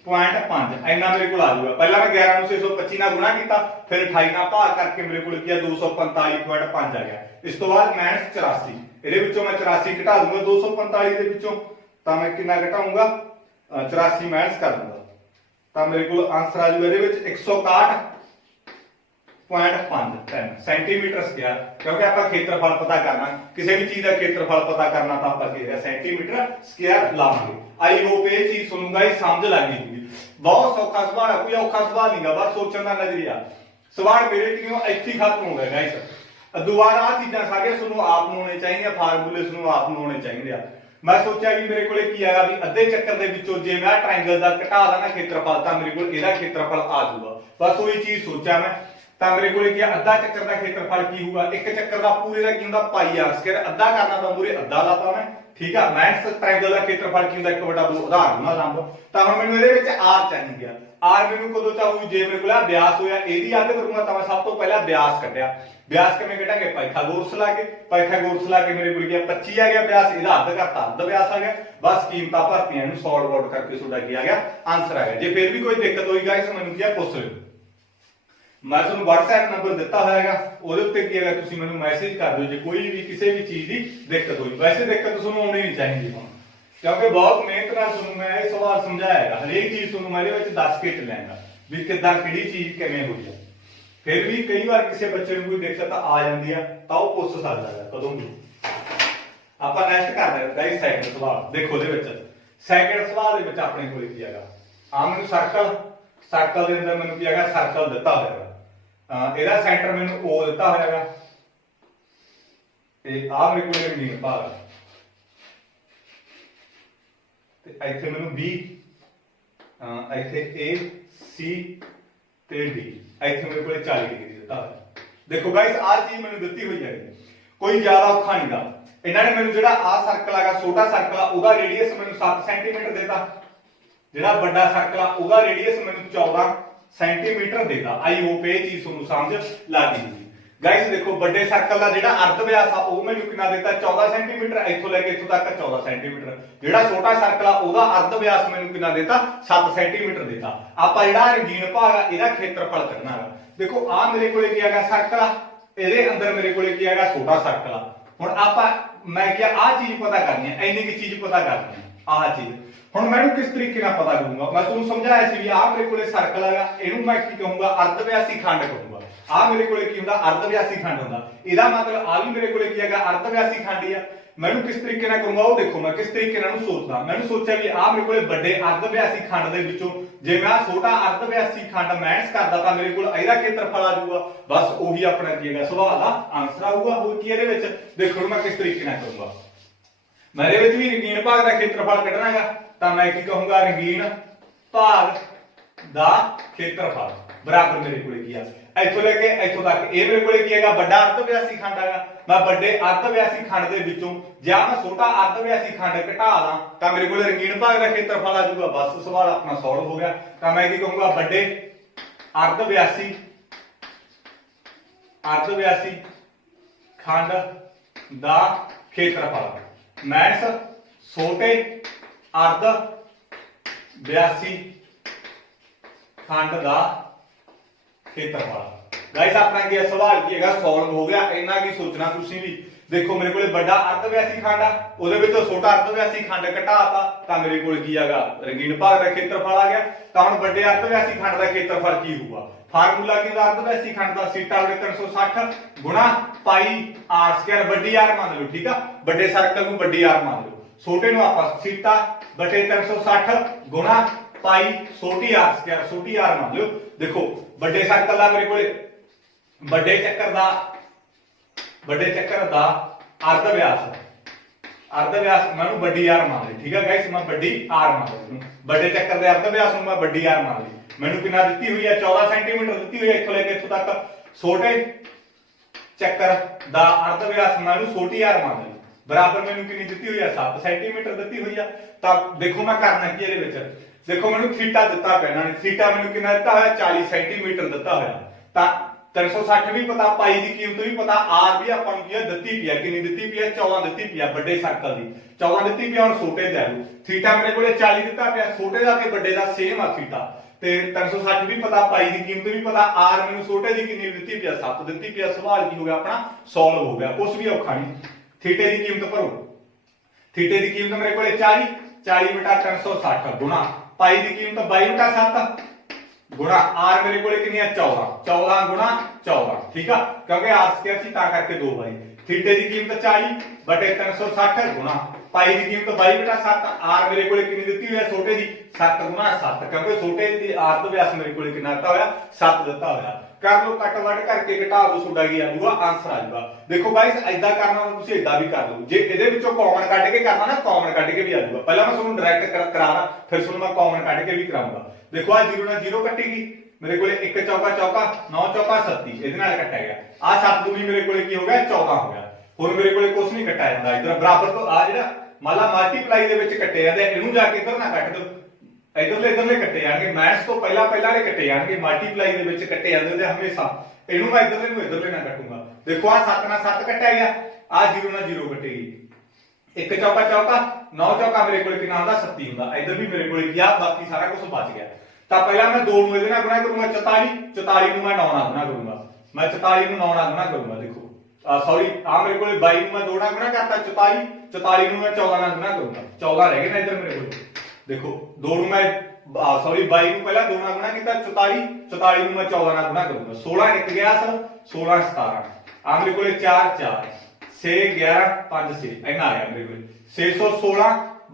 0.5 ਇੰਨਾ ਮੇਰੇ ਕੋਲ ਆ ਜਾਊਗਾ। ਪਹਿਲਾਂ ਮੈਂ 11 ਨੂੰ 625 ਨਾਲ ਗੁਣਾ ਕੀਤਾ, ਫਿਰ 28 ਨਾਲ ਭਾਗ ਕਰਕੇ ਮੇਰੇ ਕੋਲ ਕੀ ਆ 245.5 ਆ ਗਿਆ। ਇਸ ਤੋਂ ਬਾਅਦ -84, ਇਹਦੇ ਵਿੱਚੋਂ ਮੈਂ 84 ਘਟਾ ਦੂੰਗਾ 245 ਦੇ ਵਿੱਚੋਂ, ਤਾਂ ਮੈਂ ਕਿੰਨਾ ਘਟਾਊਂਗਾ 84 ਮਾਈਨਸ ਕਰ ਦੂੰਗਾ, ਤਾਂ ਮੇਰੇ ਕੋਲ ਆਂਸਰ ਆ ਜਾਊਗਾ ਇਹਦੇ ਵਿੱਚ 161.53 ਸੈਂਟੀਮੀਟਰ ਸਕੁਅਰ। ਕਿਉਂਕਿ ਆਪਾਂ ਖੇਤਰਫਲ ਪਤਾ ਕਰਨਾ, ਕਿਸੇ ਵੀ ਚੀਜ਼ ਦਾ ਖੇਤਰਫਲ ਪਤਾ ਕਰਨਾ ਤਾਂ ਆਪਾਂ ਕੀ ਹੈ ਸੈਂਟੀਮੀਟਰ ਸਕੁਅਰ ਲਾਵਾਂਗੇ। ਆਈ ਹੋਪ ਇਹ ਚੀਜ਼ ਤੁਹਾਨੂੰ ਗਾਇਸ ਸਮਝ ਲੱਗ ਗਈ ਹੋਊਗੀ। ਬਹੁਤ ਸੌਖਾ ਸਵਾਲ ਹੈ, ਕੋਈ ਔਖਾ ਸਵਾਲ ਨਹੀਂਗਾ, ਬਸ ਸੋਚਣ ਦਾ ਨਜ਼ਰੀਆ। ਸਵਾਲ ਮੇਰੇ ਕਿਉਂ ਇੱਥੇ ਹੀ ਖਤਮ ਹੋ ਗਿਆ ਗਾਇਸ। ਦੁਬਾਰਾ ਆ ਚੀਜ਼ਾਂ ਸਾਰੀਆਂ ਤੁਹਾਨੂੰ ਆਪ ਨੂੰ ਆਉਣੇ ਚਾਹੀਦੀਆਂ, ਫਾਰਮੂਲੇ ਤੁਹਾਨੂੰ ਆਪ ਨੂੰ ਆਉਣੇ ਚਾਹੀਦੇ ਆ। ਮੈਂ ਸੋਚਿਆ ਵੀ ਮੇਰੇ ਕੋਲੇ ਕੀ ਆਇਆ ਵੀ ਅੱਧੇ ਚੱਕਰ ਦੇ ਵਿੱਚੋਂ ਜੇ ਮੈਂ ਟ੍ਰਾਇੰਗਲ ਦਾ ਘਟਾ ਦਾਂ ਨਾ ਖੇਤਰਫਲ, ਤਾਂ ਮੇਰੇ ਕੋਲ ਇਹਦਾ ਖੇਤਰਫਲ ਆ ਜਾਊਗਾ। ਬਸ ਉਹੀ ਚੀਜ਼ ਸੋਚਿਆ ਮੈਂ, ਤਾਂ ਮੇਰੇ ਕੋਲੇ ਕੀ ਅੱਧਾ ਚੱਕਰ ਦਾ ਖੇਤਰਫਲ ਕੀ ਹੋਊਗਾ, ਇੱਕ ਚੱਕਰ ਦਾ ਪੂਰੇ ਦਾ ਕੀ ਹੁੰਦਾ ਪਾਈ ਆਰ ਸਕੁਅਰ, ਅੱਧਾ ਕਰਨਾ ਤਾਂ ਮੂਰੇ ਅੱਧਾ ਲਾਤਾ ਮੈਂ, ਠੀਕ ਆ। ਮੈਥਸ ਟ੍ਰਾਇੰਗਲ ਦਾ ਖੇਤਰਫਲ ਕੀ ਹੁੰਦਾ 1/2 ਉਦਾਹਰਨ ਨਾਲ ਲੰਬ। ਤਾਂ ਹੁਣ ਮੈਨੂੰ ਇਹਦੇ ਵਿੱਚ ਆਰ ਚਾਹੀਦੀ ਆ। ਆਰ ਮੈਨੂੰ ਕਦੋਂ ਚਾਹੂ, ਜੇ ਮੇਰੇ ਕੋਲ ਆ ਵਿਆਸ ਹੋਇਆ ਇਹਦੀ ਅੱਧ ਕਰੂੰਗਾ, ਤਾਂ ਮੈਂ ਸਭ ਤੋਂ ਪਹਿਲਾਂ ਵਿਆਸ ਕੱਢਿਆ। ਵਿਆਸ ਕਿਵੇਂ ਕੱਢਾਂਗੇ, ਪਾਈਥਾਗੋਰਸ ਲਾ ਕੇ। ਪਾਈਥਾਗੋਰਸ ਲਾ ਕੇ ਮੇਰੇ ਕੋਲ ਕੀ 25 ਆ ਗਿਆ ਵਿਆਸ, ਇਹਦਾ ਅੱਧ ਕਰਤਾ ਅੱਧ ਵਿਆਸ ਆ ਗਿਆ। ਬਸ ਕੀਮਤਾਂ ਭਰਤੀਆਂ, ਇਹਨੂੰ ਸੋਲਵ ਆਊਟ ਕਰਕੇ ਤੁਹਾਡਾ ਕੀ ਆ ਗਿਆ ਆਨਸਰ ਆ ਗਿਆ। ਜੇ ਫਿਰ ਵੀ ਕੋਈ ਦਿੱਕਤ ਹੋਈ ਗਾਇਸ ਮੈਨੂੰ ਕੀ ਆ ਪੁੱਛ ਲਿਓ। ਮੈਂ ਤੁਹਾਨੂੰ WhatsApp ਨੰਬਰ ਦਿੱਤਾ ਹੋਇਆਗਾ, ਉਹਦੇ ਉੱਤੇ ਕੀ ਹੈਗਾ ਤੁਸੀਂ ਮੈਨੂੰ ਮੈਸੇਜ ਕਰ ਦਿਓ ਜੇ ਕੋਈ ਵੀ ਕਿਸੇ ਵੀ ਚੀਜ਼ ਦੀ ਦਿੱਕਤ ਹੋਈ। ਵੈਸੇ ਦਿੱਕਤ ਤੁਹਾਨੂੰ ਆਉਣੀ ਨਹੀਂ ਚਾਹੀਦੀ ਹੁਣ, ਕਿਉਂਕਿ ਬਹੁਤ ਮਿਹਨਤ ਨਾਲ ਤੁਹਾਨੂੰ ਮੈਂ ਇਹ ਸਵਾਲ ਸਮਝਾਇਆ ਹੈਗਾ। ਹਰੇਕ ਚੀਜ਼ ਤੁਹਾਨੂੰ ਮੈਂ ਇਹਦੇ ਵਿੱਚ ਦੱਸ ਕੇ ਚੱਲਾਂਗਾ ਵੀ ਕਿੱਦਾਂ ਕਿਹੜੀ ਚੀਜ਼ ਕਿਵੇਂ ਹੋਈ ਹੈ। ਫਿਰ ਵੀ ਕਈ ਵਾਰ ਕਿਸੇ ਬੱਚੇ ਨੂੰ ਕੋਈ ਦਿੱਕਤ ਆ ਜਾਂਦੀ ਆ ਤਾਂ ਉਹ ਪੁੱਛ ਸਕਦਾ ਹੈ ਕਦੋਂ ਵੀ। ਆਪਾਂ ਨੈਕਸਟ ਕਰਦੇ ਹਾਂ ਗਾਇਸ ਸੈਕਿੰਡ ਸਵਾਲ। ਦੇਖੋ ਇਹਦੇ ਵਿੱਚ ਸੈਕਿੰਡ ਸਵਾਲ ਦੇ ਵਿੱਚ ਆਪਣੇ ਕੋਲ ਕੀ ਹੈਗਾ, ਆ ਮੈਨੂੰ ਸਰਕਲ ਦੇ ਅੰਦਰ ਮੈਨੂੰ ਕੀ ਹੈਗਾ ਸਰਕਲ ਦਿੱਤਾ ਹੋਇਆ। ਇਹਦਾ ਸੈਂਟਰ ਮੈਨੂੰ O ਦਿੱਤਾ ਹੋਇਆਗਾ, ਤੇ ਆ ਮੇਰੇ ਕੋਲ ਰੰਗੀਨ ਭਾਗ, ਤੇ ਇੱਥੇ ਮੈਨੂੰ B, ਇੱਥੇ A C ਤੇ D, ਇੱਥੇ ਮੇਰੇ ਕੋਲ 40 ਡਿਗਰੀ ਦਿੱਤਾ ਹੋਇਆ। ਦੇਖੋ ਗਾਇਸ ਆ ਚੀਜ਼ ਮੈਨੂੰ ਦਿੱਤੀ ਹੋਈ ਹੈ, ਕੋਈ ਜ਼ਿਆਦਾ ਔਖਾ ਨਹੀਂਗਾ। ਇਹਨਾਂ ਨੇ ਮੈਨੂੰ ਜਿਹੜਾ ਆ ਸਰਕਲ ਹੈਗਾ ਛੋਟਾ ਸਰਕਲ ਆ ਉਹਦਾ ਰੇਡੀਅਸ ਮੈਨੂੰ 7 ਸੈਂਟੀਮੀਟਰ ਦੇਤਾ, ਜਿਹੜਾ ਵੱਡਾ ਸਰਕਲ ਆ ਉਹਦਾ ਰੇਡੀਅਸ ਮੈਨੂੰ 14 ਸੈਂਟੀਮੀਟਰ ਦੇਤਾ। ਆਈ ਹੋਪ ਇਹ ਚੀਜ਼ ਤੁਹਾਨੂੰ ਸਮਝ ਲੱਗ ਗਈ ਗਾਇਸ। ਦੇਖੋ ਵੱਡੇ ਸਰਕਲ ਦਾ ਜਿਹੜਾ ਅਰਧ ਵਿਆਸ ਆ ਉਹ ਮੈਨੂੰ ਕਿੰਨਾ ਦਿੱਤਾ 14 ਸੈਂਟੀਮੀਟਰ, ਇੱਥੋਂ ਲੈ ਕੇ ਇੱਥੋਂ ਤੱਕ 14 ਸੈਂਟੀਮੀਟਰ। ਜਿਹੜਾ ਛੋਟਾ ਸਰਕਲ ਆ ਉਹਦਾ ਅਰਧ ਵਿਆਸ ਮੈਨੂੰ ਕਿੰਨਾ ਦਿੱਤਾ 7 ਸੈਂਟੀਮੀਟਰ ਦਿੱਤਾ। ਆਪਾਂ ਜਿਹੜਾ ਰੰਗੀਨ ਭਾਗ ਆ ਇਹਦਾ ਖੇਤਰਫਲ ਕੱਢਣਾ ਹੈ। ਦੇਖੋ ਆ ਮੇਰੇ ਕੋਲੇ ਕੀ ਹੈਗਾ ਸਰਕਲ ਆ, ਇਹਦੇ ਅੰਦਰ ਮੇਰੇ ਕੋਲੇ ਕੀ ਹੈਗਾ ਛੋਟਾ ਸਰਕਲ ਆ। ਹੁਣ ਆਪਾਂ ਮੈਂ ਕਿਹਾ ਆ ਚੀਜ਼ ਪਤਾ ਕਰਨੀ ਹੈ, ਇੰਨੀ ਕੀ ਚੀਜ਼ ਪਤਾ ਕਰਨੀ ਹੈ ਆਹ ਚੀਜ਼। ਹੁਣ ਮੈਨੂੰ ਕਿਸ ਤਰੀਕੇ ਨਾਲ ਪਤਾ ਕਰੂੰਗਾ, ਮੈਂ ਤੁਹਾਨੂੰ ਸਮਝਾਇਆ ਸੀ ਵੀ ਆ ਮੇਰੇ ਕੋਲੇ ਸਰਕਲ ਹੈਗਾ, ਇਹਨੂੰ ਮੈਂ ਕੀ ਕਹੂੰਗਾ ਅਰਧ ਵਿਆਸੀ ਖੰਡ ਕਹੂੰਗਾ। ਆ ਮੇਰੇ ਕੋਲੇ ਕੀ ਹੁੰਦਾ ਅਰਧ ਵਿਆਸੀ ਖੰਡ ਹੁੰਦਾ, ਇਹਦਾ ਮਤਲਬ ਆ ਵੀ ਮੇਰੇ ਕੋਲੇ ਕੀ ਹੈਗਾ ਅਰਧ ਵਿਆਸੀ ਖੰਡ ਹੀ ਆ। ਮੈਨੂੰ ਕਿਸ ਤਰੀਕੇ ਨਾਲ ਕਰੂੰਗਾ ਉਹ ਦੇਖੋ, ਮੈਂ ਕਿਸ ਤਰੀਕੇ ਨਾਲ ਨੂੰ ਸੋਚਦਾ। ਮੈਨੂੰ ਸੋਚਿਆ ਵੀ ਆ ਮੇਰੇ ਕੋਲੇ ਵੱਡੇ ਅਰਧ ਵਿਆਸੀ ਖੰਡ ਦੇ ਵਿੱਚੋਂ ਜੇ ਮੈਂ ਛੋਟਾ ਅਰਧ ਵਿਆਸੀ ਖੰਡ ਮਾਈਨਸ ਕਰਦਾ ਤਾਂ ਮੇਰੇ ਕੋਲ ਇਹਦਾ ਖੇਤਰਫਲ ਆ ਜਾਊਗਾ। ਬਸ ਉਹੀ ਆਪਣਾ ਕੀ ਹੈਗਾ ਸਵਾਲ ਦਾ ਆਨਸਰ ਆਊਗਾ। ਹੋਰ ਕੀ ਇਹਦੇ ਵਿੱਚ ਦੇਖੋ ਮੈਂ ਕਿਸ ਤਰੀਕੇ ਨਾਲ ਕਰੂੰਗਾ। ਮੈਂ ਇਹਦੇ ਵਿੱਚ ਵੀ ਰੰਗੀਨ ਭਾਗ ਦਾ ਖੇਤਰਫਲ ਕੱਢਣਾ ਹੈਗਾ, ਤਾਂ ਮੈਂ ਕੀ ਕਹੂੰਗਾ ਰੰਗੀਨ ਭਾਗ ਦਾ ਖੇਤਰਫਲ ਬਰਾਬਰ ਮੇਰੇ ਕੋਲੇ ਕੀ ਆ ਇੱਥੋਂ ਲੈ ਕੇ ਇੱਥੋਂ ਤੱਕ। ਇਹ ਮੇਰੇ ਕੋਲੇ ਕੀ ਹੈਗਾ ਵੱਡਾ ਅਰਧ ਵਿਆਸੀ ਖੰਡ ਹੈਗਾ, ਮੈਂ ਵੱਡੇ ਅਰਧ ਵਿਆਸੀ ਖੰਡ ਦੇ ਵਿੱਚੋਂ ਜੇ ਮੈਂ ਛੋਟਾ ਅਰਧ ਵਿਆਸੀ ਖੰਡ ਘਟਾ ਦਾਂ ਤਾਂ ਮੇਰੇ ਕੋਲੇ ਰੰਗੀਨ ਭਾਗ ਦਾ ਖੇਤਰਫਲ ਆ ਜਾਊਗਾ। ਬਸ ਸਵਾਲ ਆਪਣਾ ਸੋਲਵ ਹੋ ਗਿਆ। ਤਾਂ ਮੈਂ ਕੀ ਕਹੂੰਗਾ ਵੱਡੇ ਅਰਧ ਵਿਆਸੀ ਖੰਡ ਦਾ ਖੇਤਰਫਲ ਮੈਥਸ ਛੋਟੇ ਅਰਧ ਵਿਆਸੀ ਖੰਡ ਦਾ ਖੇਤਰਫਲ। ਗਾਇਸ ਆਪਣਾ ਕੀ ਸਵਾਲ ਕੀ ਹੈਗਾ ਸੋਲਵ ਹੋ ਗਿਆ। ਇੰਨਾ ਕੀ ਸੋਚਣਾ ਤੁਸੀਂ ਵੀ। ਦੇਖੋ ਮੇਰੇ ਕੋਲੇ ਵੱਡਾ ਅਰਧ ਵਿਆਸੀ ਖੰਡ ਆ, ਉਹਦੇ ਵਿੱਚੋਂ ਛੋਟਾ ਅਰਧ ਵਿਆਸੀ ਖੰਡ ਘਟਾਤਾ ਤਾਂ ਮੇਰੇ ਕੋਲ ਕੀ ਹੈਗਾ ਰੰਗੀਨ ਭਾਗ ਦਾ ਖੇਤਰਫਲ ਆ ਗਿਆ। ਤਾਂ ਹੁਣ ਵੱਡੇ ਅਰਧ ਵਿਆਸੀ ਖੰਡ ਦਾ ਖੇਤਰਫਲ ਕੀ ਹੋਊਗਾ, ਫਾਰਮੂਲਾ ਕੀ ਹੁੰਦਾ ਅਰਧ ਵਿਆਸੀ ਖੰਡ ਦਾ ਸੀਟਾ ਬਟੇ 360 ਗੁਣਾ ਪਾਈ ਆਰ ਸਕੁਅਰ। ਵੱਡੀ ਆਰ ਮੰਨ ਲਓ, ਠੀਕ ਆ, ਵੱਡੇ ਸਰਕਲ ਨੂੰ ਵੱਡੀ ਆਰ ਮੰਨ ਲਓ, ਛੋਟੇ ਨੂੰ ਆਪਾਂ ਸੀਟਾ ਬਟੇ 360 ਗੁਣਾ ਪਾਈ ਛੋਟੀ ਆਰ ਸਕੁਅਰ ਛੋਟੀ ਆਰ ਮੰਨ ਲਿਓ। ਦੇਖੋ ਵੱਡੇ ਸਰਕਲ ਦਾ ਮੇਰੇ ਕੋਲੇ ਵੱਡੇ ਚੱਕਰ ਦਾ ਅਰਧ ਵਿਆਸ ਮੈਨੂੰ ਵੱਡੀ ਆਰ ਮੰਨ ਲਈ, ਠੀਕ ਹੈ ਗਾਇਸ, ਮੈਂ ਵੱਡੀ ਆਰ ਮੰਨ ਲਈ। ਵੱਡੇ ਚੱਕਰ ਦੇ ਅਰਧ ਵਿਆਸ ਨੂੰ ਮੈਂ ਵੱਡੀ ਆਰ ਮੰਨ ਲਈ। ਮੈਨੂੰ ਕਿੰਨਾ ਦਿੱਤੀ ਹੋਈ ਹੈ 14 ਸੈਂਟੀਮੀਟਰ ਦਿੱਤੀ ਹੋਈ ਹੈ ਇੱਥੋਂ ਲੈ ਕੇ ਇੱਥੋਂ ਤੱਕ। ਛੋਟੇ ਚੱਕਰ ਦਾ ਅਰਧ ਵਿਆਸ ਮੈਨੂੰ ਛੋਟੀ ਆਰ ਮੰਨ ਲਈ, ਬਰਾਬਰ ਮੈਨੂੰ ਕਿੰਨੀ ਦਿੱਤੀ ਹੋਈ ਹੈ 7 ਸੈਂਟੀਮੀਟਰ ਦਿੱਤੀ ਹੋਈ ਆ। ਤਾਂ ਦੇਖੋ ਮੈਂ ਕਰਨਾ ਕੀ ਇਹਦੇ ਵਿੱਚ, ਦੇਖੋ ਮੈਨੂੰ ਥੀਟਾ ਦਿੱਤਾ ਪਿਆ ਇਹਨਾਂ ਨੇ। ਥੀਟਾ ਮੈਨੂੰ ਕਿੰਨਾ ਦਿੱਤਾ ਹੋਇਆ 40 ਸੈਂਟੀਮੀਟਰ ਦਿੱਤਾ ਹੋਇਆ। ਤਾਂ 360 भी पता, पाई की कीमत भी पता, आर भी अपन की दिती पी है, कितनी दिती पी है 14 दिती पी है बड़े सर्कल की 14 दिती पी है। हुण छोटे दे लू थीटा मेरे को 40 दिता पिया, छोटे का ते बड़े का सेम आ थीटा ते 360 भी पता, पाई की कीमत भी पता, आर मैनूं छोटे की कितनी दिती पी है 7 दिती पी है। सवाल की हो गया अपना सॉल्व हो गया, कुछ भी औखा नहीं। थीटे की कीमत भरो, थीटे की कीमत मेरे को 40 40 बटा 360 गुणा पाई की कीमत 22 बटा 7 गुणा आर मेरे को कितनी है 14 14 गुणा 14, ठीक है, क्योंकि आर स्क्वायर सी ता करके 2 बाई। थीटे की कीमत 40 बटे 360 गुणा पाई की कीमत 22 बटा 7, आर मेरे को कितनी दी हुई है छोटे की 7 गुणा 7, क्योंकि छोटे की आर तो व्यास मेरे को कितना दिता होया 7 दिता होया। कर लो कट वट करके घटा दो, ਤੁਹਾਡਾ ਕੀ ਆ ਜਾਊਗਾ आंसर आ जाऊगा। देखो गाइस ऐदा करना ਤੁਸੀਂ ऐदा भी कर लो, जे ਇਹਦੇ ਵਿੱਚੋਂ ਕਾਮਨ ਕੱਢ ਕੇ ਕਰਨਾ ਨਾ ਕਾਮन ਕੱਢ ਕੇ भी आ जाऊगा। पहला मैं ਤੁਹਾਨੂੰ डायरेक्ट कराना फिर ਤੁਹਾਨੂੰ मैं ਕਾਮਨ ਕੱਢ के भी कराऊंगा। देखो आ 0 ਨਾਲ 0 ਕੱਟੇਗੀ मेरे को 1 चौका चौका 9 चौका 37 ਇਹਦੇ ਨਾਲ ਕੱਟਿਆ ਗਿਆ। आ 7 दूनी मेरे को ਕੀ ਹੋ ਗਿਆ 14 ਹੋ ਗਿਆ। ਹੁਣ ਮੇਰੇ ਕੋਲੇ ਕੁਝ ਨਹੀਂ ਕੱਟਿਆ ਜਾਂਦਾ, ਇਧਰ ਬਰਾਬਰ ਤੋਂ ਆ ਜਿਹੜਾ ਮਾਲਾ ਮਲਟੀਪਲਾਈ ਦੇ ਵਿੱਚ ਕੱਟੇ ਜਾਂਦੇ, ਇਹਨੂੰ ਜਾ ਕੇ ਇਧਰ ਨਾ ਕੱਟ ਦੋ, इधरले कट्टे जाएंगे। मैथ्स तो पहला वाले कट्टे जाएंगे, मल्टीप्लाई दे विच कट्टे जांदे होंदे हमेशा। इहनूं मैं इधरले ना कटूंगा। देखो आ 7 नाल 7 कट्टिया गया, आ 0 नाल 0 कटेगी। 1 चौका चौका 9 चौका मेरे कोल कितना हुंदा 37 हुंदा। इधर भी मेरे कोल क्या बाकी सारा कुछ बच गया। तां पहला मैं 2 नूं इहदे नाल गुणा करूंगा 44 44 नूं मैं 9 नाल गुणा करूंगा। मैं 44 नूं 9 नाल गुणा करूंगा। देखो सॉरी आ मेरे कोल 22 नूं मैं 2 नाल गुणा करता 44 44 नूं मैं 14 नाल गुणा करूंगा। 14 रह गए ना इधर मेरे कोल। देखो 2 नूं मैं सॉरी 22 नूं पहला 2 नाल गुणा कीता 44 44 नूं मैं 14 नाल गुणा करूंगा। 16 1 गया सर 16 17 आ मेरे कोले 4 4 6 11 5 6 इतना आ गया मेरे कोले 616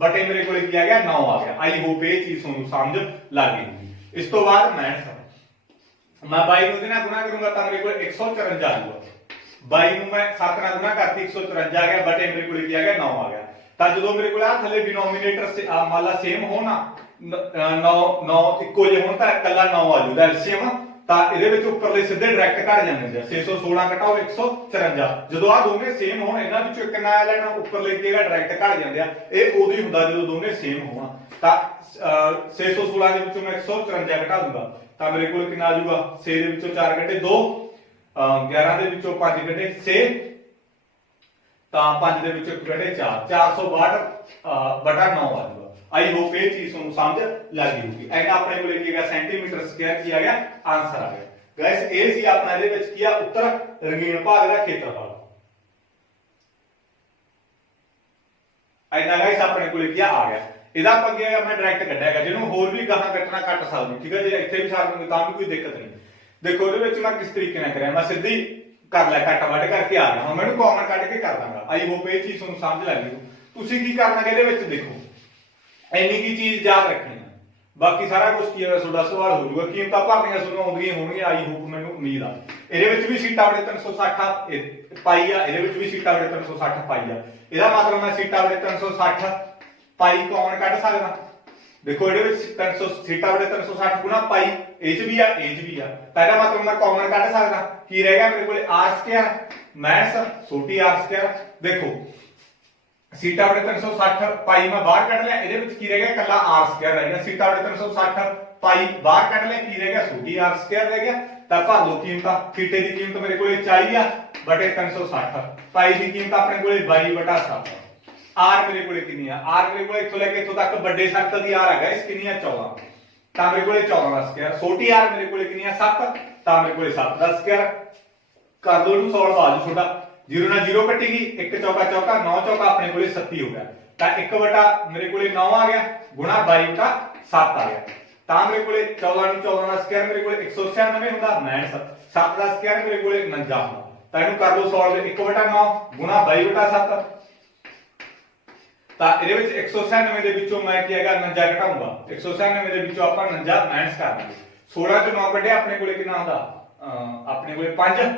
बटे मेरे कोले क्या आ गया 9 आ गया। आई होप ये चीज ਤੁਹਾਨੂੰ समझ लग गई होगी। इस तो बाद मैं 22 नूं नाल गुणा करूंगा तो मेरे कोले 154 आ जाऊगा। 22 नूं मैं 7 नाल गुणा करती 154 आ गया बटे मेरे कोले क्या आ गया 9 आ गया। ਤਾਂ ਜਦੋਂ ਮੇਰੇ ਕੋਲ ਆ ਥੱਲੇ ਡਿਨੋਮੀਨੇਟਰ ਮੰਨ ਲਾ ਸੇਮ ਹੋਣਾ 9 9 ਇੱਕੋ ਜਿਹੇ ਹੋਣ ਤਾਂ ਇਕੱਲਾ 9 ਆ ਜੂਦਾ ਐਲਸੀਐਮ। ਤਾਂ ਇਹਦੇ ਵਿੱਚ ਉੱਪਰਲੇ ਸਿੱਧੇ ਡਾਇਰੈਕਟ ਘਟ ਜਾਂਦੇ ਨੇ। 616 ਘਟਾਓ 154 ਜਦੋਂ ਆ ਦੋਵੇਂ ਸੇਮ ਹੋਣ ਇਹਨਾਂ ਵਿੱਚੋਂ ਇੱਕ ਨਾ ਲੈਣਾ ਉੱਪਰਲੇ ਕਿਹੜਾ ਡਾਇਰੈਕਟ ਘਟ ਜਾਂਦੇ ਆ। ਇਹ ਉਦੋਂ ਹੀ ਹੁੰਦਾ ਜਦੋਂ ਦੋਵੇਂ ਸੇਮ ਹੋਣ। ਤਾਂ 616 ਦੇ ਵਿੱਚੋਂ ਮੈਂ 154 ਘਟਾ ਦੂੰਗਾ ਤਾਂ ਮੇਰੇ ਕੋਲ ਕਿੰਨਾ ਆ ਜਾਊਗਾ 6 ਦੇ ਵਿੱਚੋਂ 4 ਘਟੇ 2 11 ਦੇ ਵਿੱਚੋਂ 5 ਘਟੇ 6 ਤਾਂ 5 ਦੇ ਵਿੱਚੋਂ ਘਟੇ 4 462 ਬਟਾ 9 ਆ ਜਾਊਗਾ। आई होप ये चीज ਤੁਹਾਨੂੰ ਸਮਝ ਲੱਗ ਗਈ ਹੋਊਗੀ। ਐਂਡ ਆਪਣੇ ਕੋਲੇ ਕੀ ਹੈਗਾ ਸੈਂਟੀਮੀਟਰ ਸਕੁਅਰ ਕੀ ਆ ਗਿਆ ਆਨਸਰ ਆ ਗਿਆ। ਗਾਇਸ ਇਹ ਸੀ ਆਪਣਾ ਇਹਦੇ ਵਿੱਚ ਕੀ ਆ ਉੱਤਰ ਰੰਗੀਨ ਭਾਗ ਦਾ ਖੇਤਰਫਲ। ਐਂਡ ਗਾਇਸ ਆਪਣੇ ਕੋਲੇ ਕੀ ਆ ਗਿਆ ਇਹਦਾ ਆਪਾਂ ਕੀ ਹੈਗਾ ਮੈਂ ਡਾਇਰੈਕਟ ਕੱਢਿਆਗਾ ਜਿਹਨੂੰ ਹੋਰ ਵੀ ਗਾਹਾਂ ਕੱਟਣਾ ਕੱਟ ਸਕਦੇ ਠੀਕ ਹੈ। ਜੇ ਇੱਥੇ ਵੀ ਛੱਡ ਦੂੰਗੇ ਤਾਂ ਵੀ ਕੋਈ ਦਿੱਕਤ ਨਹੀਂ। ਦੇਖੋ ਇਹਦੇ ਵਿੱਚ ਮੈਂ ਕਿਸ ਤਰੀਕੇ ਨਾਲ ਕਰਿਆ ਮੈਂ ਸਿੱਧੀ ਕਰ ਲਿਆ ਕੱਟ ਵੱਢ ਕਰਕੇ ਆ ਗਿਆ। ਹੁਣ ਮੈਨੂੰ ਕਾਮਨ ਕੱਢ ਕੇ ਕਰ ਦਾਂਗਾ। ਆਈ ਹੋਪ ਇਹ ਚੀਜ਼ ਤੁਹਾਨੂੰ ਸਮਝ ਲੱਗ ਗਈ। ਤੁਸੀਂ ਕੀ ਕਰਨਾ ਇਹਦੇ ਵਿੱਚ ਦੇਖੋ ਇੰਨੀ ਕੀ ਚੀਜ਼ ਯਾਦ ਰੱਖਣੀ ਹੈ ਬਾਕੀ ਸਾਰਾ ਕੁਝ ਕੀ ਹੈ ਤੁਹਾਡਾ ਸਵਾਲ ਹੋ ਜਾਊਗਾ। ਕੀਮਤਾਂ ਭਰਨੀਆਂ ਤੁਹਾਨੂੰ ਆਉਂਦੀਆਂ ਹੋਣਗੀਆਂ ਆਈ ਹੋਪ ਮੈਨੂੰ ਉਮੀਦ ਆ। ਇਹਦੇ ਵਿੱਚ ਵੀ ਸੀਟਾ ਵੜੇ 360 ਪਾਈ ਆ ਇਹਦੇ ਵਿੱਚ ਵੀ ਸੀਟਾ ਵੜੇ 360 ਪਾਈ ਆ। ਇਹਦਾ ਮਤਲਬ ਮੈਂ ਸੀਟਾ ਵੜੇ 360 ਪਾਈ ਕਾਮਨ ਕੱਢ ਸਕਦਾ। ਦੇਖੋ ਇਹਦੇ ਵਿੱਚ 300 ਸੀਟਾ ਵੜੇ 360 ਗੁਣਾ ਪਾਈ ਇਹ ਚ ਵੀ ਆ ਇਹ ਚ ਵੀ ਆ। ਪਹਿਲਾ ਮਤਲਬ ਮੈਂ ਕਾਮਨ ਕੱਢ ਸਕਦਾ ਕੀ ਰਹਿ ਗਿਆ ਮੇਰੇ ਕੋਲੇ r ਸਕੁਅਰ ਮੈਥ ਛੋਟੀ r ਸਕੁਅਰ। ਦੇਖੋ सीटा बड़े 360 पाई मैं बाहर कट लिया ਇਹਦੇ ਵਿੱਚ ਕੀ ਰਹਿ ਗਿਆ ਕੱਲਾ r ਸਕੁਅਰ ਰਹਿ ਗਿਆ। ਸੀटा बड़े 360 ਪਾਈ ਬਾਹਰ ਕੱਢ ਲਿਆ ਕੀ ਰਹਿ ਗਿਆ ਛੋਟੀ r ਸਕੁਅਰ ਰਹਿ ਗਿਆ। ਤਾਂ ਭਰ ਲਓ ਕੀਮਤਾਂ। ਥੀਟੇ ਦੀ ਕੀਮਤ ਮੇਰੇ ਕੋਲੇ 40 ਆ ਬਟੇ 360 ਪਾਈ ਦੀ ਕੀਮਤ ਆਪਣੇ ਕੋਲੇ 22 ਬਟਾ 7 r ਮੇਰੇ ਕੋਲੇ ਕਿੰਨੀ ਆ r ਮੇਰੇ ਕੋਲੇ ਇੱਥੋਂ ਲੈ ਕੇ ਇੱਥੋਂ ਤੱਕ ਵੱਡੇ ਸਰਕਲ ਦੀ r ਆ ਗਾਇਸ ਕਿੰਨੀ ਆ 14 ਤਾਂ ਮੇਰੇ ਕੋਲੇ 14 ਦਾ ਸਕੁਅਰ। ਛੋਟੀ r ਮੇਰੇ ਕੋਲੇ ਕਿੰਨੀ ਆ 7 ਤਾਂ ਮੇਰੇ ਕੋਲੇ 7 ਦਾ ਸਕੁਅਰ। ਕਰ ਦੋ ਇਹਨੂੰ ਸੋਲਵ ਆ ਜੂ ਤੁਹਾਡਾ 0 ਨਾਲ 0 ਕੱਟੇਗੀ 1 ਚੌਕਾ ਚੌਕਾ 9 ਚੌਕਾ ਆਪਣੇ ਕੋਲੇ 37 ਹੋ ਗਿਆ। ਤਾਂ 1 ਬਟਾ ਮੇਰੇ ਕੋਲੇ 9 ਆ ਗਿਆ ਗੁਣਾ 22 ਬਟਾ 7 ਆ ਗਿਆ। ਤਾਂ ਮੇਰੇ ਕੋਲੇ 14 ਨੂੰ 14 ਦਾ ਸਕੁਅਰ ਮੇਰੇ ਕੋਲੇ 196 ਹੁੰਦਾ ਮਾਈਨਸ 7 ਦਾ ਸਕੁਅਰ ਮੇਰੇ ਕੋਲੇ 49 ਹੁੰਦਾ। ਤਾਂ ਇਹਨੂੰ ਕਰ ਲਓ ਸੋਲਵ 1 ਬਟਾ 9 ਗੁਣਾ 22 ਬਟਾ 7। ਤਾਂ ਇਹਦੇ ਵਿੱਚ 196 ਦੇ ਵਿੱਚੋਂ ਮੈਂ ਕੀ ਹੈਗਾ 49 ਘਟਾਉਂਗਾ। 196 ਦੇ ਵਿੱਚੋਂ ਆਪਾਂ 49 ਮਾਈਨਸ ਕਰ ਦਾਂਗੇ। 16 ਚੋਂ 9 ਕੱਢਿਆ ਆਪਣੇ ਕੋਲੇ ਕਿੰਨਾ ਹੁੰਦਾ ਆਪਣੇ ਕੋਲੇ 5